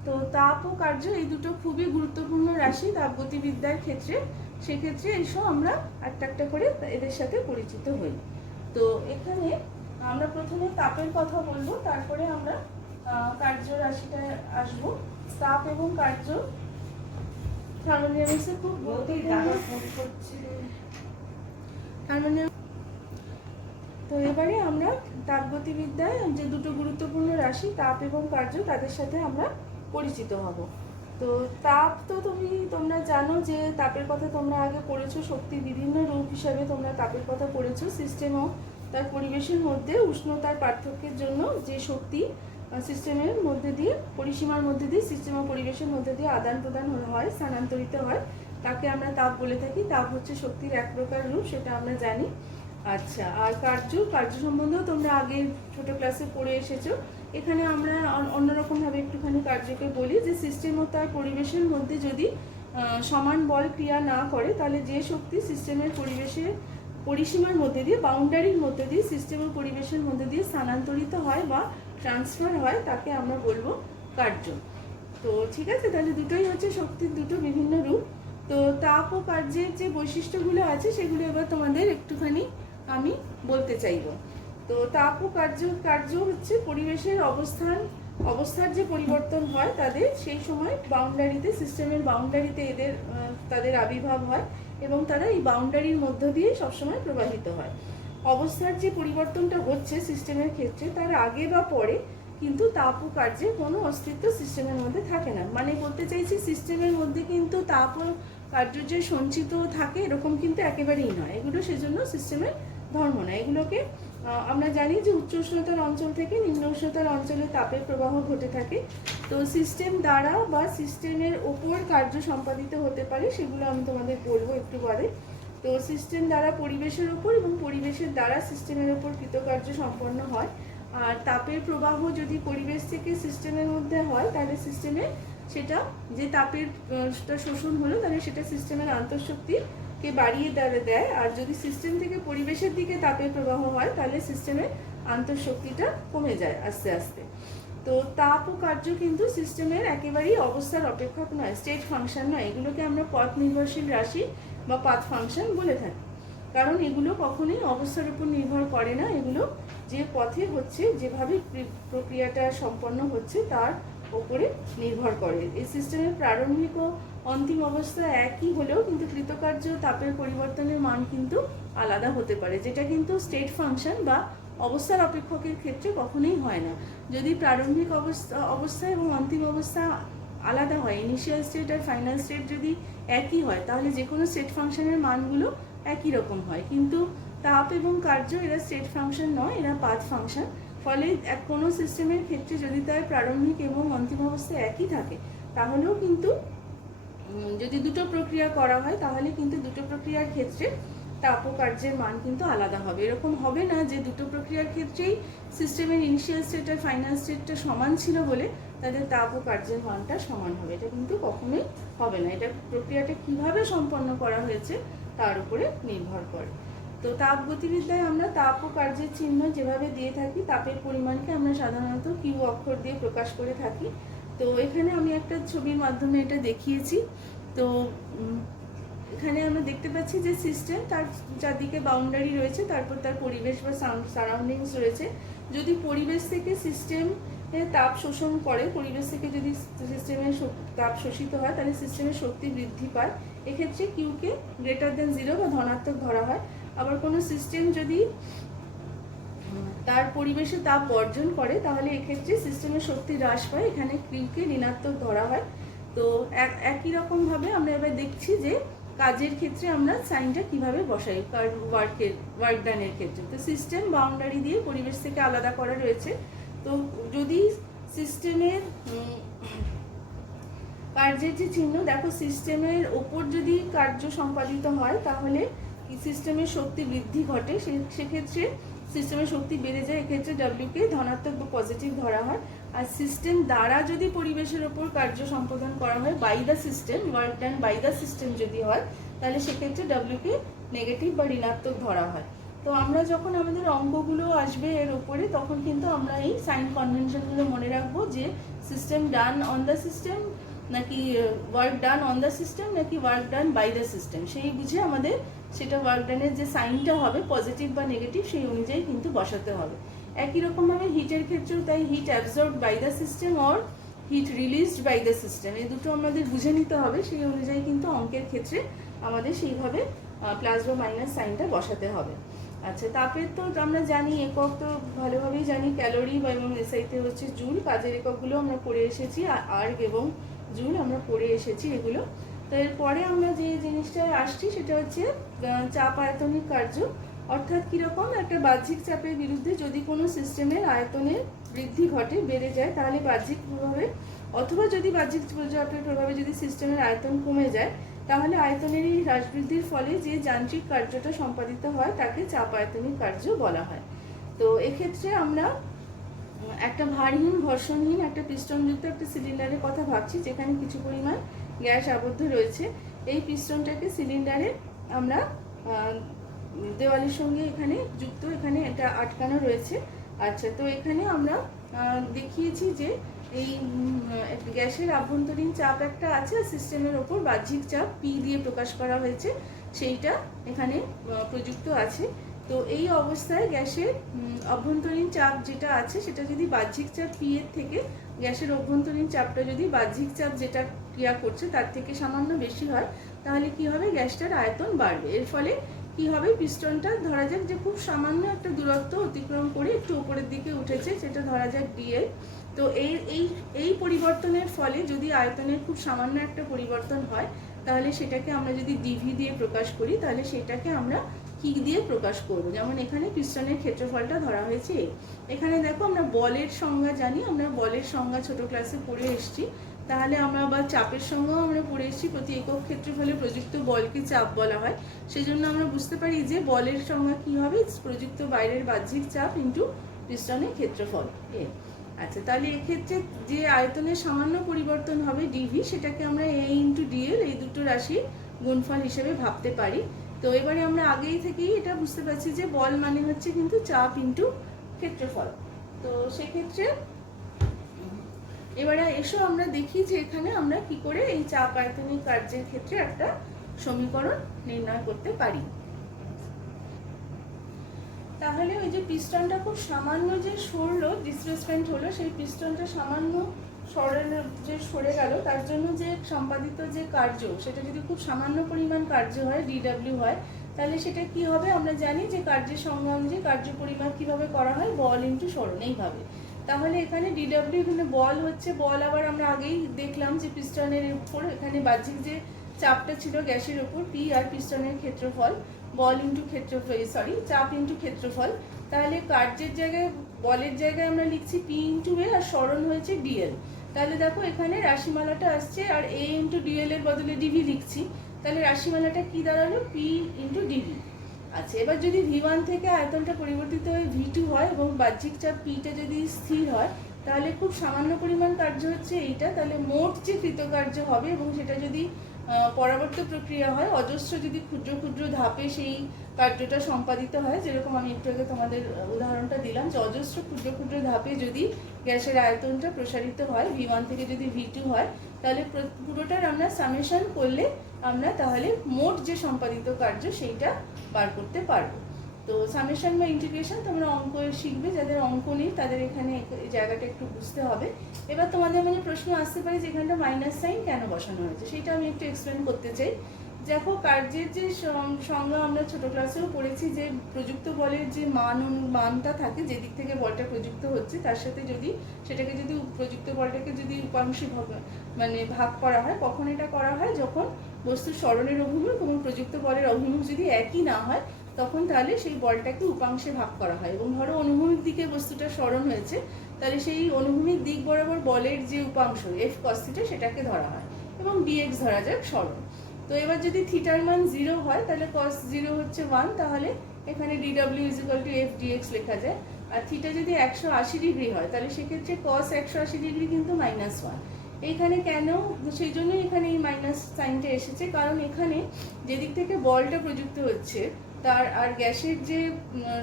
তো তাপ ও কার্য এই দুটো খুবই গুরুত্বপূর্ণ রাশি তাপগতিবিদ্যার ক্ষেত্রে। সেক্ষেত্রে এসব আমরা একটা একটা করে এদের সাথে পরিচিত হই। তো এখানে আমরা প্রথমে তাপের কথা বলবো, তারপরে আমরা কার্য রাশিটায় আসবো। তাপ এবং কার্য থার্মোডাইনামিক্সে খুব তো এবারে আমরা তাপগতিবিদ্যায় যে দুটো গুরুত্বপূর্ণ রাশি তাপ এবং কার্য, তাদের সাথে আমরা পরিচিত হব। তো তাপ তো তোমরা জানো যে তাপের কথা তোমরা আগে পড়েছো, শক্তির বিভিন্ন রূপ হিসাবে তোমরা তাপের কথা পড়েছো। সিস্টেম ও তার পরিবেশের মধ্যে উষ্ণতার পার্থক্যের জন্য যে শক্তি সিস্টেমের মধ্যে দিয়ে, পরিসীমার মধ্যে দিয়ে, সিস্টেম ও পরিবেশের মধ্যে দিয়ে আদান প্রদান হয়, স্থানান্তরিত হয়, তাকে আমরা তাপ বলে থাকি। তাপ হচ্ছে শক্তির এক প্রকার রূপ, সেটা আমরা জানি। আচ্ছা, আর কার্য সম্বন্ধেও তোমরা আগে ছোট ক্লাসে পড়ে এসেছো। এখানে আমরা অন্যরকমভাবে একটুখানি কার্যকে বলি যে সিস্টেম ও তার পরিবেশের মধ্যে যদি সমান বল ক্রিয়া না করে, তাহলে যে শক্তি সিস্টেমের পরিবেশের পরিসীমার মধ্যে দিয়ে, বাউন্ডারির মধ্যে দিয়ে, সিস্টেম ও পরিবেশের মধ্যে দিয়ে স্থানান্তরিত হয় বা ট্রান্সফার হয়, তাকে আমরা বলবো কার্য। তো ঠিক আছে, তাহলে দুটোই হচ্ছে শক্তির দুটো বিভিন্ন রূপ। তো তাপ ও কার্যের যে বৈশিষ্ট্যগুলো আছে সেগুলো এবার তোমাদের একটুখানি আমি বলতে চাইব। তো তাপ ও কার্য হচ্ছে পরিবেশের অবস্থার যে পরিবর্তন হয় তাদের, সেই সময় বাউন্ডারিতে, সিস্টেমের বাউন্ডারিতে তাদের আবির্ভাব হয় এবং তারা এই বাউন্ডারির মধ্য দিয়ে সবসময় প্রবাহিত হয়। অবস্থার যে পরিবর্তনটা হচ্ছে সিস্টেমের ক্ষেত্রে, তার আগে বা পরে কিন্তু তাপ ও কার্যের কোনো অস্তিত্ব সিস্টেমের মধ্যে থাকে না। মানে বলতে চাইছি, সিস্টেমের মধ্যে কিন্তু তাপ ও কার্য যে সঞ্চিত থাকে এরকম কিন্তু একেবারেই নয়। এগুলো সেজন্য সিস্টেমের ধর্ম না। এগুলোকে আমরা জানি যে উচ্চ উষ্ণতার অঞ্চল থেকে নিম্ন উষ্ণতার অঞ্চলে তাপের প্রবাহ ঘটে থাকে। তো সিস্টেম দ্বারা বা সিস্টেমের ওপর কার্য সম্পাদিত হতে পারে, সেগুলো আমি তোমাদের বলবো একটু পরে। তো সিস্টেম দ্বারা পরিবেশের ওপর এবং পরিবেশের দ্বারা সিস্টেমের ওপর কৃতকার্য সম্পন্ন হয়। আর তাপের প্রবাহ যদি পরিবেশ থেকে সিস্টেমের মধ্যে হয়, তাহলে সিস্টেমে সেটা যে তাপের শোষণ হলো, তাহলে সেটা সিস্টেমের আন্তঃশক্তিকে বাড়িয়ে দেয়। আর যদি সিস্টেম থেকে পরিবেশের দিকে তাপের প্রবাহ হয়, তাহলে সিস্টেমের আন্তঃশক্তিটা কমে যায় আস্তে আস্তে। তো তাপ ও কার্য কিন্তু সিস্টেমের একেবারেই অবস্থার অপেক্ষক নয়, স্টেট ফাংশন নয়। এগুলোকে আমরা পথ নির্ভরশীল রাশি বা পাথ ফাংশন বলে থাকি, কারণ এগুলো কখনোই অবস্থার উপর নির্ভর করে না। এগুলো যে পথে হচ্ছে, যেভাবে প্রক্রিয়াটা সম্পন্ন হচ্ছে তার ওপরে নির্ভর করে। এই সিস্টেমের প্রারম্ভিক ও অন্তিম অবস্থা একই হলেও কিন্তু কৃতকার্য তাপের পরিবর্তনের মান কিন্তু আলাদা হতে পারে, যেটা কিন্তু স্টেট ফাংশন বা অবস্থার অপেক্ষকের ক্ষেত্রে কখনোই হয় না। যদি প্রারম্ভিক অবস্থা এবং অন্তিম অবস্থা আলাদা হয়, ইনিশিয়াল স্টেট আর ফাইনাল স্টেট যদি একই হয়, তাহলে যে কোনো স্টেট ফাংশনের মানগুলো একই রকম হয়। কিন্তু তাপ এবং কার্য এরা স্টেট ফাংশন নয়, এরা পাথ ফাংশন। ফলে কোনো সিস্টেমের ক্ষেত্রে যদি তার প্রারম্ভিক এবং অন্তিম অবস্থা একই থাকে, তাহলেও কিন্তু যদি দুটো প্রক্রিয়া করা হয়, তাহলে কিন্তু দুটো প্রক্রিয়ার ক্ষেত্রে তাপ ও কার্যের মান কিন্তু আলাদা হবে। এরকম হবে না যে দুটো প্রক্রিয়ার ক্ষেত্রেই সিস্টেমের ইনিশিয়াল স্টেট আর ফাইনাল স্টেটটা সমান ছিল বলে তাদের তাপ ও কার্যের মানটা সমান হবে। এটা কিন্তু কখনোই হবে না। এটা প্রক্রিয়াটা কিভাবে সম্পন্ন করা হয়েছে তার উপরে নির্ভর করে। তো তাপ গতিবিদ্যায় আমরা তাপ ও কার্যের চিহ্ন যেভাবে দিয়ে থাকি, তাপের পরিমাণকে আমরা সাধারণত কিউ অক্ষর দিয়ে প্রকাশ করে থাকি। তো এখানে আমি একটা ছবির মাধ্যমে এটা দেখিয়েছি। তো এখানে আমরা দেখতে পাচ্ছি যে সিস্টেম, তার চারদিকে বাউন্ডারি রয়েছে, তারপর তার পরিবেশ বা সারাউন্ডিংস রয়েছে। যদি পরিবেশ থেকে সিস্টেম তাপ শোষণ করে, পরিবেশ থেকে যদি সিস্টেমের তাপ শোষিত হয়, তাহলে সিস্টেমের শক্তি বৃদ্ধি পায়। এক্ষেত্রে কিউকে গ্রেটার দেন 0 বা ধনাত্মক ধরা হয়। আবার কোনো সিস্টেম যদি তার পরিবেশে তাপ বর্জন করে, তাহলে এক্ষেত্রে সিস্টেমের শক্তি হ্রাস পায়, এখানে কিউকে ঋণাত্মক ধরা হয়। তো একই রকমভাবে আমরা এবার দেখছি যে কাজের ক্ষেত্রে আমরা সাইনটা কিভাবে বসাই ওয়ার্ক ডানের ক্ষেত্রে। তো সিস্টেম বাউন্ডারি দিয়ে পরিবেশ থেকে আলাদা করা রয়েছে। তো যদি সিস্টেমের কার্যের যে চিহ্ন, দেখো সিস্টেমের ওপর যদি কার্য সম্পাদিত হয়, তাহলে সিস্টেমের শক্তি বৃদ্ধি ঘটে, সেক্ষেত্রে সিস্টেমের শক্তি বেড়ে যায়, এক্ষেত্রে ডাব্লিউকে ধনাত্মক বা পজিটিভ ধরা হয়। আর সিস্টেম দ্বারা যদি পরিবেশের ওপর কার্য সম্পাদন করা হয়, by the system, work done by the system যদি হয়, তাহলে সেক্ষেত্রে ডাব্লিউকে নেগেটিভ বা ঋণাত্মক ধরা হয়। তো আমরা যখন আমাদের অঙ্কগুলো আসবে এর উপরে, তখন কিন্তু আমরা এই সাইন কনভেনশনগুলো মনে রাখবো, যে system done on the system নাকি work done on the system নাকি work done by the system, সেই বুঝে আমাদের সেটা ওয়ার্ক ডানের যে সাইনটা হবে পজিটিভ বা নেগেটিভ, সেই অনুযায়ী কিন্তু বসাতে হবে। একই রকমভাবে হিটের ক্ষেত্রেও তাই, heat absorbed by the system or heat released by the system, এই দুটো আমাদের বুঝে নিতে হবে। সেই অনুযায়ী কিন্তু অঙ্কের ক্ষেত্রে আমাদের সেইভাবে প্লাস বা মাইনাস সাইনটা বসাতে হবে। আচ্ছা, তাপের তো আমরা জানি একক, তো ভালোভাবেই জানি ক্যালোরি বা এবং এসআইতে হচ্ছে জুল, কাজের এককগুলো আমরা পড়ে এসেছি, আর্গ এবং জুল আমরা পড়ে এসেছি এগুলো। তো এরপরে আমরা যে জিনিসটায় আসছি সেটা হচ্ছে চাপ আয়তনিক কার্য। অর্থাৎ কীরকম, একটা বাহ্যিক চাপের বিরুদ্ধে যদি কোনো সিস্টেমের আয়তনের বৃদ্ধি ঘটে, বেড়ে যায়, তাহলে বাহ্যিক প্রভাবে, অথবা যদি বাহ্যিক চাপের প্রভাবে যদি সিস্টেমের আয়তন কমে যায়, তাহলে আয়তনের এই হ্রাস বৃদ্ধির ফলে যে যান্ত্রিক কার্যটা সম্পাদিত হয় তাকে চাপ আয়তনিক কার্য বলা হয়। তো এক্ষেত্রে আমরা একটা ভারহীন ঘর্ষণহীন একটা পিস্টনযুক্ত একটা সিলিন্ডারের কথা ভাবছি, যেখানে কিছু পরিমাণ গ্যাস আবদ্ধ রয়েছে। এই পিস্টনটাকে সিলিন্ডারে আমরা দেওয়ালের সঙ্গে এখানে যুক্ত, এখানে এটা আটকানো রয়েছে। আচ্ছা, তো এখানে আমরা দেখিয়েছি যে এই গ্যাসের আভ্যন্তরীণ চাপ একটা আছে, আর সিস্টেমের ওপর বাহ্যিক চাপ পি দিয়ে প্রকাশ করা হয়েছে, সেইটা এখানে প্রযুক্ত আছে। তো এই অবস্থায় গ্যাসের অভ্যন্তরীণ চাপ যেটা আছে, সেটা যদি বাহ্যিক চাপ পি এর থেকে গ্যাসের অভ্যন্তরীণ চাপটা যদি বাহ্যিক চাপ যেটা ক্রিয়া করছে তার থেকে সামান্য বেশি হয়, তাহলে কি হবে, গ্যাসটার আয়তন বাড়বে। এর ফলে কি হবে, পিস্টনটা ধরা যাক যে খুব সামান্য একটা দূরত্ব অতিক্রম করে একটু উপরের দিকে উঠেছে, সেটা ধরা যাক ডিএল। তো এই পরিবর্তনের ফলে যদি আয়তনের খুব সামান্য একটা পরিবর্তন হয়, তাহলে সেটাকে আমরা যদি ডিভি দিয়ে প্রকাশ করি, তাহলে সেটাকে আমরা কি দিয়ে প্রকাশ করব। যেমন এখানে পিস্টনের ক্ষেত্রফলটা ধরা হয়েছে। এখানে দেখো, আমরা বলের সংজ্ঞা জানি, আমরা বলের সংজ্ঞা ছোট ক্লাসে পড়ে এসেছি। তাহলে আমরা আবার চাপের সংজ্ঞাও আমরা পড়ে এসেছি, প্রতি একক ক্ষেত্রফলে প্রযুক্ত বলকে চাপ বলা হয়। সেই জন্য আমরা বুঝতে পারি যে বলের সংজ্ঞা কি হবে, প্রযুক্ত বাইরের বাহ্যিক চাপ ইন্টু পিস্টনের ক্ষেত্রফল এ। আচ্ছা, তাহলে এক্ষেত্রে যে আয়তনের সামান্য পরিবর্তন হবে ডিভি, সেটাকে আমরা এ ইন্টু ডিএল, এই দুটো রাশির গুণফল হিসেবে ভাবতে পারি। তো এবারে আমরা আগেই থেকেই এটা বুঝতে পারছি যে বল মানে হচ্ছে কিন্তু চাপ ইন্টু ক্ষেত্রফল। তো সেক্ষেত্রে এবারে এসো আমরা দেখি যে এখানে আমরা কি করে এই চাপ আয়তনিক কার্যের ক্ষেত্রে একটা সমীকরণ নির্ণয় করতে পারি। তাহলে ওই যে পিস্টনটা খুব সামান্য যে সরলো, ডিসপ্লেসমেন্ট হলো, সেই পিস্টনটা সামান্য সরে গেল, তার জন্য যে সম্পাদিত যে কার্য, সেটা যদি খুব সামান্য পরিমাণ কার্য হয়, ডিডব্লিউ হয়, তাহলে সেটা কি হবে, আমরা জানি যে কার্যের সংজ্ঞা অনুযায়ী কার্য পরিমাপ কিভাবে করা হয়, বল ইন্টু সরণ, এইভাবে। তাহলে এখানে ডিডব্লিউ, এখানে বল হচ্ছে, বল আবার আমরা আগেই দেখলাম যে পিস্টনের উপর এখানে বাহ্যিক যে চাপটা ছিল গ্যাসের উপর পি, আর পিস্টনের ক্ষেত্রফল, বল ইন্টু ক্ষেত্রফল, চাপ ইন্টু ক্ষেত্রফল। তাহলে কার্যের জায়গায়, বলের জায়গায় আমরা লিখছি পি ইন্টু এ, আর সরণ হয়েছে ডিএল। তাহলে দেখো এখানে রাশিমালাটা আসছে, আর এ ইন্টু ডিএল এর বদলে ডিভি লিখছি, তাহলে রাশিমালাটা কি দাঁড়ালো, পি ইন্টু ডিভি। আচ্ছা, এবার যদি ভি1 থেকে আয়তনটা পরিবর্তিত হয়ে ভি2 হয় এবং বাহ্যিক চাপ পিটা যদি স্থির হয়, তাহলে খুব সামান্য পরিমাণ কার্য হচ্ছে এইটা, তাহলে মোট যে কৃতকার্য হবে, এবং সেটা যদি পরবর্তী প্রক্রিয়া হয়, অজস্র যদি ক্ষুদ্র ক্ষুদ্র ধাপে সেই কার্যটা সম্পাদিত হয়, যেরকম আমি একটু আগে তোমাদের উদাহরণটা দিলাম যে অজস্র ক্ষুদ্র ক্ষুদ্র ধাপে যদি গ্যাসের আয়তনটা প্রসারিত হয়, V1 থেকে যদি V2 হয়, তাহলে পুরোটার আমরা সামেশন করলে আমরা তাহলে মোট যে সম্পাদিত কার্য সেইটা বার করতে পারবো। তো সামেশন বা ইন্টিগ্রেশন তোমরা অঙ্ক শিখবে, যাদের অঙ্ক নেই তাদের এখানে এই জায়গাটা একটু বুঝতে হবে। এবার তোমাদের মানে প্রশ্ন আসতে পারে যে এখানটা মাইনাস সাইন কেন বসানো হয়েছে, সেটা আমি একটু এক্সপ্লেন করতে চাই। দেখো, কার্যের যে সংজ্ঞা আমরা ছোট ক্লাসেও পড়েছি যে প্রযুক্ত বলের যে মানটা থাকে, যেদিক থেকে বলটা প্রযুক্ত হচ্ছে তার সাথে যদি সেটাকে যদি প্রযুক্ত বলটাকে যদি উপাংশে মানে ভাগ করা হয়, কখন এটা করা হয়, যখন বস্তুর সরণের অভিমুখ এবং প্রযুক্ত বলের অভিমুখ যদি একই না হয়, তখন তাহলে সেই বলটাকে উপাংশে ভাগ করা হয়। এবং ধরো অনুভূমিক দিকে বস্তুটা সরণ হয়েছে, তাহলে সেই অনুভূমিক দিক বরাবর বলের যে উপাংশ F cos θ সেটাকে ধরা হয় এবং dx ধরা যাক সরণ। তো এবার যদি থিটার মান 0 হয়, তাহলে cos 0 হচ্ছে 1, তাহলে এখানে dw = f dx লেখা যায়। আর থিটা যদি 180 ডিগ্রি হয়, তাহলে সেক্ষেত্রে cos 180 ডিগ্রি কিন্তু -1। এইখানে কেন, সেই জন্য এখানে এই মাইনাস সাইনটা এসেছে, কারণ এখানে যেদিক থেকে বলটা প্রযুক্ত হচ্ছে তার আর গ্যাসের যে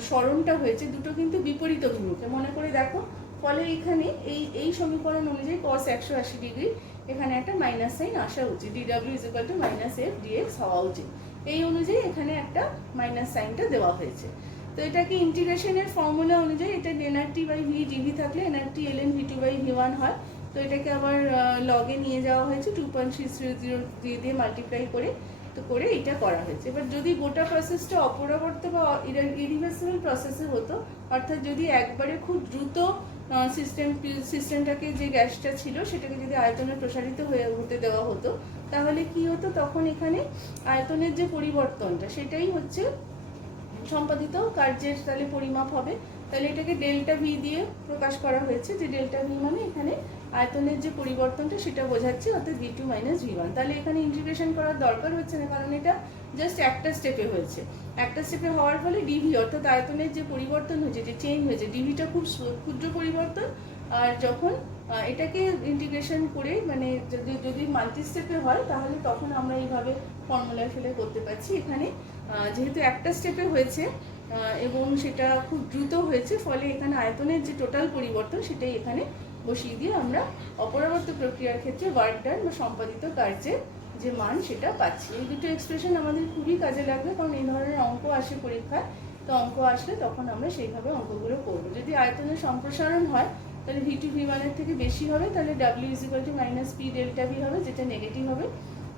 সরণটা হয়েছে দুটো কিন্তু বিপরীত অভিমুখে, মনে করে দেখো। ফলে এখানে এই সমীকরণ অনুযায়ী cos 180 ডিগ্রি এখানে একটা মাইনাস সাইন আসা উচিত, dw = -f dx হওয়া উচিত। এই অনুযায়ী এখানে একটা মাইনাস সাইনটা দেওয়া হয়েছে। তো এটাকে ইন্টিগ্রেশনের ফর্মুলা অনুযায়ী এটা nRT/v dv থাকলে nRT ln v2/v1 হয়। তো এটাকে আবার লগে নিয়ে যাওয়া হয়েছে, 2.600 দিয়ে মাল্টিপ্লাই করে এটা করা হয়েছে। এবার যদি গোটা প্রসেসটা অপরিবর্ত বা ইরিভার্সিবল প্রসেসে হতো, অর্থাৎ যদি একবারে খুব দ্রুত সিস্টেমটাকে যে গ্যাসটা ছিল সেটাকে যদি আয়তনে প্রসারিত হতে দেওয়া হতো, তাহলে কি হতো, তখন এখানে আয়তনের যে পরিবর্তনটা সেটাই হচ্ছে সম্পাদিত কার্যের তাহলে পরিমাপ হবে। তাহলে এটাকে ডেল্টা ভি দিয়ে প্রকাশ করা হয়েছে, যে ডেল্টা ভি মানে এখানে আয়তনের যে পরিবর্তনটা সেটা বোঝাচ্ছে, অর্থাৎ v2 - v1। তাহলে এখানে ইন্টিগ্রেশন করার দরকার হচ্ছে না, কারণ এটা জাস্ট একটা স্টেপে হয়েছে। একটা স্টেপে হওয়ার ফলে ডিভি অর্থাৎ আয়তনের যে পরিবর্তন হয়েছে, যে চেঞ্জ হয়েছে, ডিভিটা খুব ক্ষুদ্র পরিবর্তন। আর যখন এটাকে ইন্টিগ্রেশন করে মানে যদি মাল্টি স্টেপে হয়, তাহলে তখন আমরা এইভাবে ফর্মুলা ফেলে করতে পারছি। এখানে যেহেতু একটা স্টেপে হয়েছে এবং সেটা খুব দ্রুত হয়েছে, ফলে এখানে আয়তনের যে টোটাল পরিবর্তন সেটাই এখানে বসিয়ে দিয়ে আমরা অপরাবর্ত প্রক্রিয়ার ক্ষেত্রে ওয়ার্ক ডান বা সম্পাদিত কার্যের যে মান সেটা পাচ্ছি। এই দুটো এক্সপ্রেশন আমাদের খুবই কাজে লাগবে, কারণ এই ধরনের অঙ্ক আসে পরীক্ষায়। তো অঙ্ক আসলে তখন আমরা সেইভাবে অঙ্কগুলো করবো। যদি আয়তনের সম্প্রসারণ হয়, তাহলে v2 v1 এর থেকে বেশি হবে, তাহলে w = -p ডেল্টা v হবে, যেটা নেগেটিভ হবে।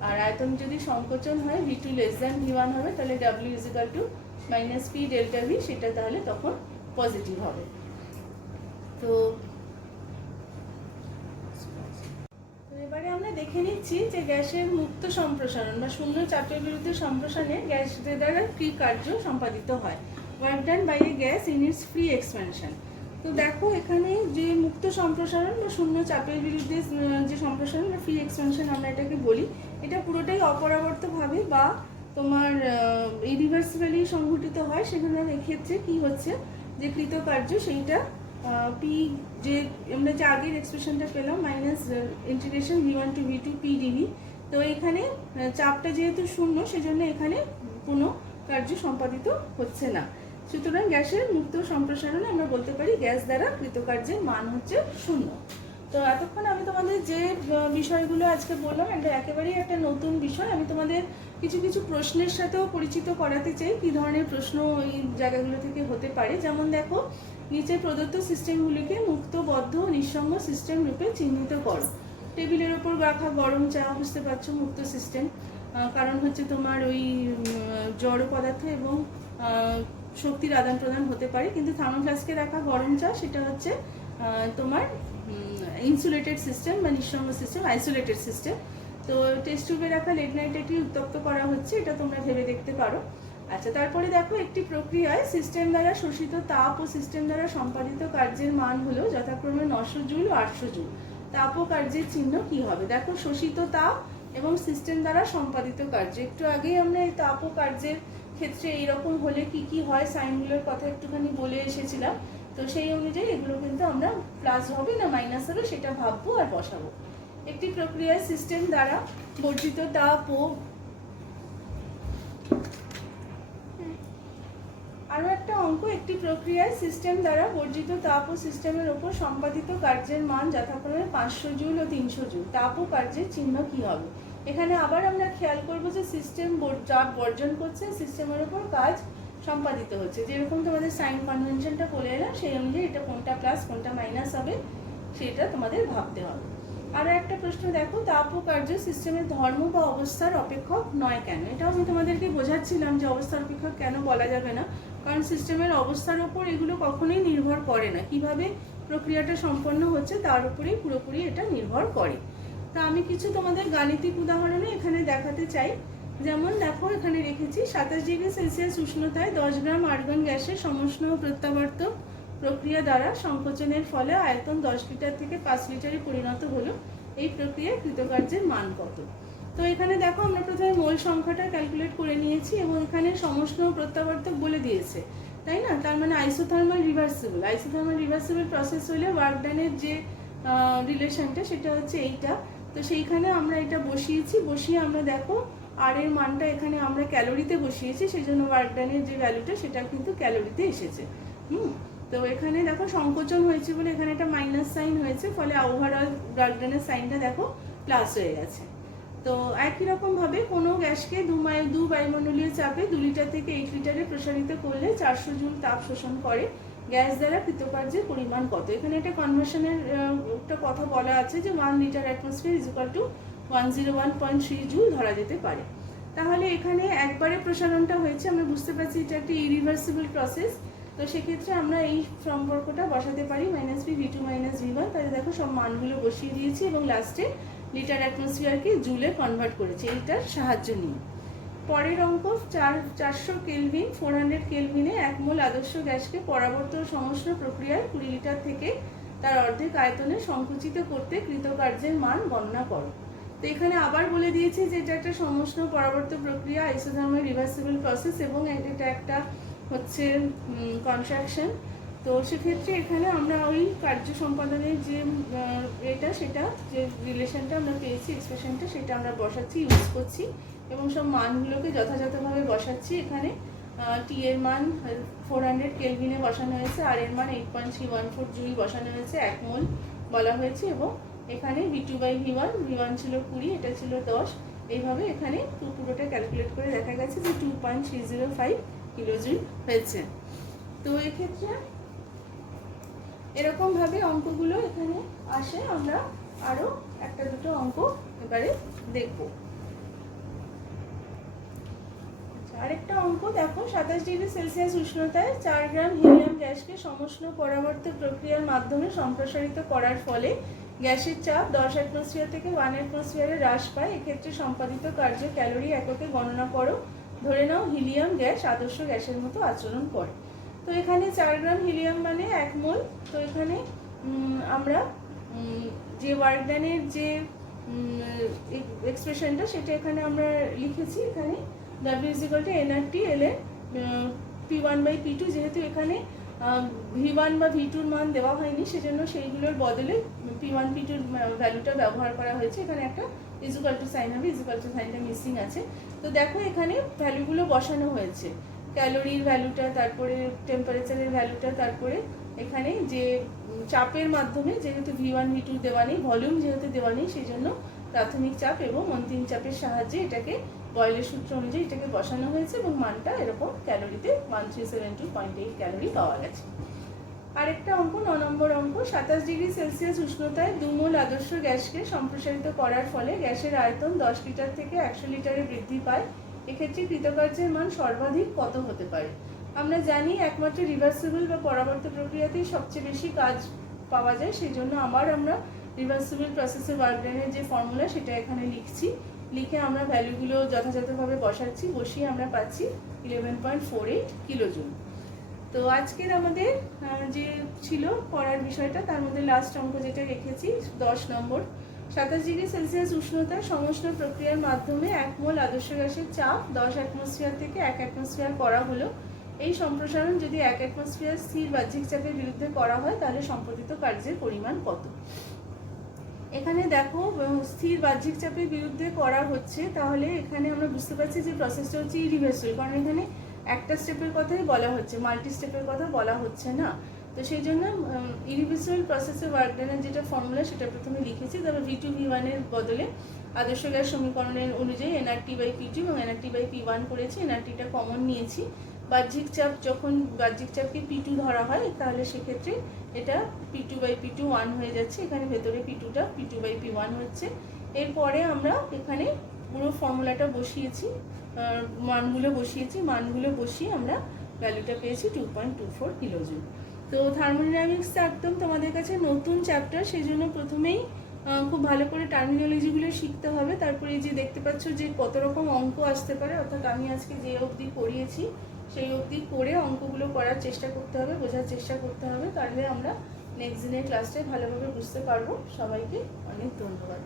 আর আয়তন যদি সংকোচন হয়, v2 v1 হবে, তাহলে w - -p ডেল্টা v, সেটা তাহলে তখন পজিটিভ হবে। তো এবারে আমরা দেখে নিচ্ছি যে গ্যাসের মুক্ত সম্প্রসারণ বা শূন্য চাপের বিরুদ্ধে সম্প্রসারণে গ্যাস দ্বারা কি কার্য সম্পাদিত হয়, work done by a gas in its free expansion. তো দেখো, এখানে যে মুক্ত সম্প্রসারণ বা শূন্য চাপের বিরুদ্ধে যে সম্প্রসারণ বা ফ্রি এক্সপ্যানশন আমরা এটাকে বলি, এটা পুরোটাই অপরাবর্তভাবে বা তোমার ইরিভার্সিবলি সংঘটিত হয়। সেখানে এক্ষেত্রে কি হচ্ছে, যে কৃতকার্য সেইটা পি, যে আমরা যে আগের এক্সপ্রেশনটা পেলাম integration v1 to v2 p dv। তো এখানে চাপটা যেহেতু শূন্য, সেজন্য এখানে কোনো কার্য সম্পাদিত হচ্ছে না। সুতরাং গ্যাসের মুক্ত সম্প্রসারণে আমরা বলতে পারি গ্যাস দ্বারা কৃতকার্যের মান হচ্ছে 0। তো এতক্ষণ আমি তোমাদের যে বিষয়গুলো আজকে বললাম, এটা একেবারেই একটা নতুন বিষয়। আমি তোমাদের কিছু কিছু প্রশ্নের সাথেও পরিচিত করাতে চাই, কী ধরনের প্রশ্ন এই জায়গাগুলো থেকে হতে পারে। যেমন দেখো, নিচে প্রদত্ত সিস্টেমগুলিকে মুক্ত, বদ্ধ ও নিঃসঙ্গ সিস্টেম রূপে চিহ্নিত করো। টেবিলের ওপর রাখা গরম চা, বুঝতে পারছো মুক্ত সিস্টেম, কারণ হচ্ছে তোমার ওই জড় পদার্থ এবং শক্তির আদান প্রদান হতে পারে। কিন্তু থার্মোফ্লাস্কে রাখা গরম চা সেটা হচ্ছে তোমার ইনসুলেটেড সিস্টেম বা নিঃসঙ্গ সিস্টেম, আইসোলেটেড সিস্টেম। তো টেস্ট টিউবে রাখা লেড নাইট্রেটটি উত্তপ্ত করা হচ্ছে, এটা তোমরা ভেবে দেখতে পারো। আচ্ছা, তারপরে দেখো, একটি প্রক্রিয়ায় সিস্টেম দ্বারা শোষিত তাপ ও সিস্টেম দ্বারা সম্পাদিত কার্যের মান হলো যথাক্রমে 900 জুল ও 800 জুল। তাপ ও কার্যের চিহ্ন কি হবে? দেখো, শোষিত তাপ এবং সিস্টেম দ্বারা সম্পাদিত কার্য, একটু আগেই আমরা এই তাপ ও কার্যের ক্ষেত্রে এইরকম হলে কি কি হয় সাইনগুলোর কথা একটুখানি বলে এসেছিলাম। তো সেই অনুযায়ী এগুলো কিন্তু আমরা প্লাস হবে না মাইনাস হবে সেটা ভাববো আর বসাবো। একটি প্রক্রিয়ার সিস্টেম দ্বারা বর্জিত তাপ ও আরও একটা অঙ্ক, একটি প্রক্রিয়ার সিস্টেম দ্বারা বর্জিত তাপ ও সিস্টেমের ওপর সম্পাদিত কার্যের মান যথাক্রমে 500 জুল ও 300 জুল। তাপ ও কার্যের চিহ্ন কি হবে? এখানে আবার আমরা খেয়াল করবো যে সিস্টেম চাপ বর্জন করছে, সিস্টেমের ওপর কাজ সম্পাদিত হচ্ছে। যেরকম তোমাদের সাইন কনভেনশনটা বলে এলাম, সেই অনুযায়ী এটা কোনটা প্লাস কোনটা মাইনাস হবে সেটা তোমাদের ভাবতে হবে। আরও একটা প্রশ্ন দেখো, তাপ ও কার্য সিস্টেমের ধর্ম বা অবস্থার অপেক্ষক নয় কেন? এটাও আমি তোমাদেরকে বোঝাচ্ছিলাম যে অবস্থার অপেক্ষক কেন বলা যাবে না, কারণ সিস্টেমের অবস্থার ওপর এগুলো কখনোই নির্ভর করে না। কিভাবে প্রক্রিয়াটা সম্পন্ন হচ্ছে তার উপরেই পুরোপুরি এটা নির্ভর করে। তা আমি কিছু তোমাদের গাণিতিক উদাহরণে এখানে দেখাতে চাই। যেমন দেখো, এখানে রেখেছি 27 ডিগ্রি সেলসিয়াস উষ্ণতায় 10 গ্রাম আর্গন গ্যাসের সমষ্ণ প্রত্যাবর্ত প্রক্রিয়া দ্বারা সংকোচনের ফলে আয়তন 10 লিটার থেকে 5 লিটারে পরিণত হলো। এই প্রক্রিয়ায় কৃতকার্যের মান কত? তো এখানে দেখো, আমরা প্রথমে মোল সংখ্যাটা ক্যালকুলেট করে নিয়েছি এবং এখানে সমষ্ণ প্রত্যাবর্তক বলে দিয়েছে, তাই না? তার মানে isothermal reversible. Isothermal reversible process হলে ওয়ার্ক ডানের যে রিলেশনটা সেটা হচ্ছে এইটা। তো সেইখানে আমরা এটা বসিয়েছি, বসিয়ে আমরা দেখো আর এর মানটা এখানে আমরা ক্যালোরিতে বসিয়েছি, সেই জন্য ওয়ার্ক ডানের যে ভ্যালুটা সেটা কিন্তু ক্যালোরিতে এসেছে। তো এখানে দেখো সংকোচন হয়েছে বলে এখানে একটা মাইনাস সাইন হয়েছে, ফলে ওভারঅল ওয়ার্ক ডানের সাইনটা দেখো প্লাস হয়ে গেছে। তো একই রকমভাবে কোনো গ্যাসকে 2 বায়ুমণ্ডলীয় চাপে 2 লিটার থেকে 8 লিটারে প্রসারিত করলে 400 জুল তাপ শোষণ করে। গ্যাস দ্বারা কৃতকার্যের পরিমাণ কত? এখানে একটা কনভার্সনের একটা কথা বলা আছে যে 1 litre atmosphere is equal to 101.3 joule ধরা যেতে পারে। তাহলে এখানে একবারে প্রসারণটা হয়েছে, আমরা বুঝতে পারছি এটা একটা ইরিভার্সিবল প্রসেস। তো সেক্ষেত্রে আমরা এই সম্পর্কটা বসাতে পারি -v v2 v1। তাহলে দেখো সব মানগুলো বসিয়ে দিয়েছি এবং লাস্টে লিটার অ্যাটমসফিয়ারকে জুলে কনভার্ট করেছি এইটার সাহায্য নিয়ে। পরের অঙ্ক, 400 কেলভিন 400 কেলভিনে 1 মোল আদর্শ গ্যাসকে পরাবর্ত সমষ্ণ প্রক্রিয়ায় 20 লিটার থেকে তার অর্ধেক আয়তনে সংকুচিত করতে কৃতকার্যের মান গণনা করো। তো এখানে আবার বলে দিয়েছি যে এটা একটা সমষ্ণ পরাবর্ত প্রক্রিয়া, আইসোথার্মাল রিভার্সিবল প্রসেস এবং এটা একটা হচ্ছে কন্ট্রাকশন। তো সেক্ষেত্রে এখানে আমরা ওই কার্য সম্পাদনের যে সেটা যে রিলেশনটা আমরা পেয়েছি, এক্সপ্রেশনটা, সেটা আমরা বসাচ্ছি, ইউজ করছি এবং সব মানগুলোকে যথাযথভাবে বসাচ্ছি। এখানে টি এর মান 400 কেলভিনে বসানো হয়েছে, আর এর মান 8.314 জুল বসানো হয়েছে, 1 মোল বলা হয়েছে এবং এখানে v2/v1, v1 ছিল 20, এটা ছিল 10। এইভাবে এখানে পুরোটা ক্যালকুলেট করে দেখা গেছে যে 2.305 কিলোজুল হয়েছে। তো এক্ষেত্রে এরকমভাবে অঙ্কগুলো এখানে আসে। আমরা আরও একটা দুটো অঙ্ক এবারে দেখব। আরেকটা অঙ্ক দেখো, 27 ডিগ্রি সেলসিয়াস উষ্ণতায় 4 গ্রাম হিলিয়াম গ্যাসকে সমষ্ণ পরাবর্ত প্রক্রিয়ার মাধ্যমে সম্প্রসারিত করার ফলে গ্যাসের চাপ 10 অ্যাটমসফিয়ার থেকে 1 অ্যাটমসফিয়ারে হ্রাস পায়। এক্ষেত্রে সম্পাদিত কার্য ক্যালোরি এককে গণনা করো। ধরে নাও হিলিয়াম গ্যাস আদর্শ গ্যাসের মতো আচরণ করে। তো এখানে 4 গ্রাম হিলিয়াম মানে 1 মোল। তো এখানে আমরা যে ওয়ার্ক ডানের যে এক্সপ্রেশনটা সেটা এখানে আমরা লিখেছি। এখানে W is equal to nRT ln P1/P2। যেহেতু এখানে V1 বা V2 মান দেওয়া হয়নি, সেজন্য সেইগুলোর বদলে P1 P2 ভ্যালুটা ব্যবহার করা হয়েছে। এখানে একটা ইকুয়াল টু সাইন হবে, ইকুয়াল টু সাইনটা মিসিং আছে। তো দেখো এখানে ভ্যালুগুলো বসানো হয়েছে, ক্যালোরির ভ্যালুটা, তারপরে টেম্পারেচারের ভ্যালুটা, তারপরে এখানে যে চাপের মাধ্যমে, যেহেতু V1 V2 দেওয়া নেই, ভলিউম যেহেতু দেওয়া নেই, সেই জন্য প্রাথমিক চাপ এবং অন্তিম চাপের সাহায্যে এটাকে বয়েলের সূত্র অনুযায়ী এটাকে বসানো হয়েছে এবং মানটা এরকম ক্যালোরিতে 1372.8 ক্যালোরি পাওয়া গেছে। আরেকটা অঙ্ক, 9 নম্বর অঙ্ক, 27 ডিগ্রি সেলসিয়াস উষ্ণতায় 2 মোল আদর্শ গ্যাসকে সম্প্রসারিত করার ফলে গ্যাসের আয়তন 10 লিটার থেকে 100 লিটারে বৃদ্ধি পায়। এক্ষেত্রে কৃতকার্যের মান সর্বাধিক কত হতে পারে? আমরা জানি একমাত্র রিভার্সিবল বা পরাবর্ত প্রক্রিয়াতেই সবচেয়ে বেশি কাজ পাওয়া যায়, সেই জন্য আমরা রিভার্সিবল প্রসেসের ওয়ার্ক ডানের যে ফর্মুলা সেটা এখানে লিখছি। লিখে আমরা ভ্যালুগুলো যথাযথভাবে বসাচ্ছি, বসিয়ে আমরা পাচ্ছি 11.48 কিলোজুল। তো আজকের আমাদের যে ছিল পড়ার বিষয়টা, তার মধ্যে লাস্ট অঙ্ক যেটা রেখেছি 10 নম্বর, 27 ডিগ্রি সেলসিয়াস উষ্ণতার সমষ্ণ প্রক্রিয়ার মাধ্যমে 1 মোল আদর্শ গ্যাসের চাপ 10 অ্যাটমসফিয়ার থেকে 1 অ্যাটমসফিয়ার করা হলো। এই সম্প্রসারণ যদি 1 অ্যাটমসফিয়ার স্থির বাহ্যিক চাপের বিরুদ্ধে করা হয় তাহলে সম্পাদিত কার্যের পরিমাণ কত? এখানে দেখো স্থির বাহ্যিক চাপের বিরুদ্ধে করা হচ্ছে, তাহলে এখানে আমরা বুঝতে পারছি যে প্রসেসটা হচ্ছে ইরিভার্সিবল, কারণ এখানে একটা স্টেপের কথাই বলা হচ্ছে, মাল্টি স্টেপের কথা বলা হচ্ছে না। তো সেই জন্য ইরিভার্সিবল প্রসেসে ওয়ার্ক ডানের যেটা ফর্মুলা সেটা প্রথমে লিখেছি, তারপর V2V1 এর বদলে আদর্শ গ্যাস সমীকরণের অনুযায়ী nRT/P2 এবং nRT/P1 করেছি। nRTটা কমন নিয়েছি। বাহ্যিক চাপ, যখন বাহ্যিক চাপকে P2 ধরা হয় তাহলে সেক্ষেত্রে এটা P2/P2 1 হয়ে যাচ্ছে, এখানে ভেতরে P2টা P2/P1 হচ্ছে। এরপরে আমরা এখানে পুরো ফর্মুলাটা বসিয়েছি, মানগুলো বসিয়ে আমরা ভ্যালুটা পেয়েছি 2.24 কিলোজুল। তো থার্মোডাইনামিক্সটা একদম তোমাদের কাছে নতুন চ্যাপ্টার, সেই জন্য প্রথমেই খুব ভালো করে টার্মিনোলজিগুলো শিখতে হবে। তারপরে এই যে দেখতে পাচ্ছ যে কত রকম অঙ্ক আসতে পারে, অর্থাৎ আমি আজকে যে অবধি পড়িয়েছি সেই অবধি করে অঙ্কগুলো করার চেষ্টা করতে হবে, বোঝার চেষ্টা করতে হবে, তাহলে আমরা নেক্সট দিনের ক্লাসটায় ভালোভাবে বুঝতে পারবো। সবাইকে অনেক ধন্যবাদ।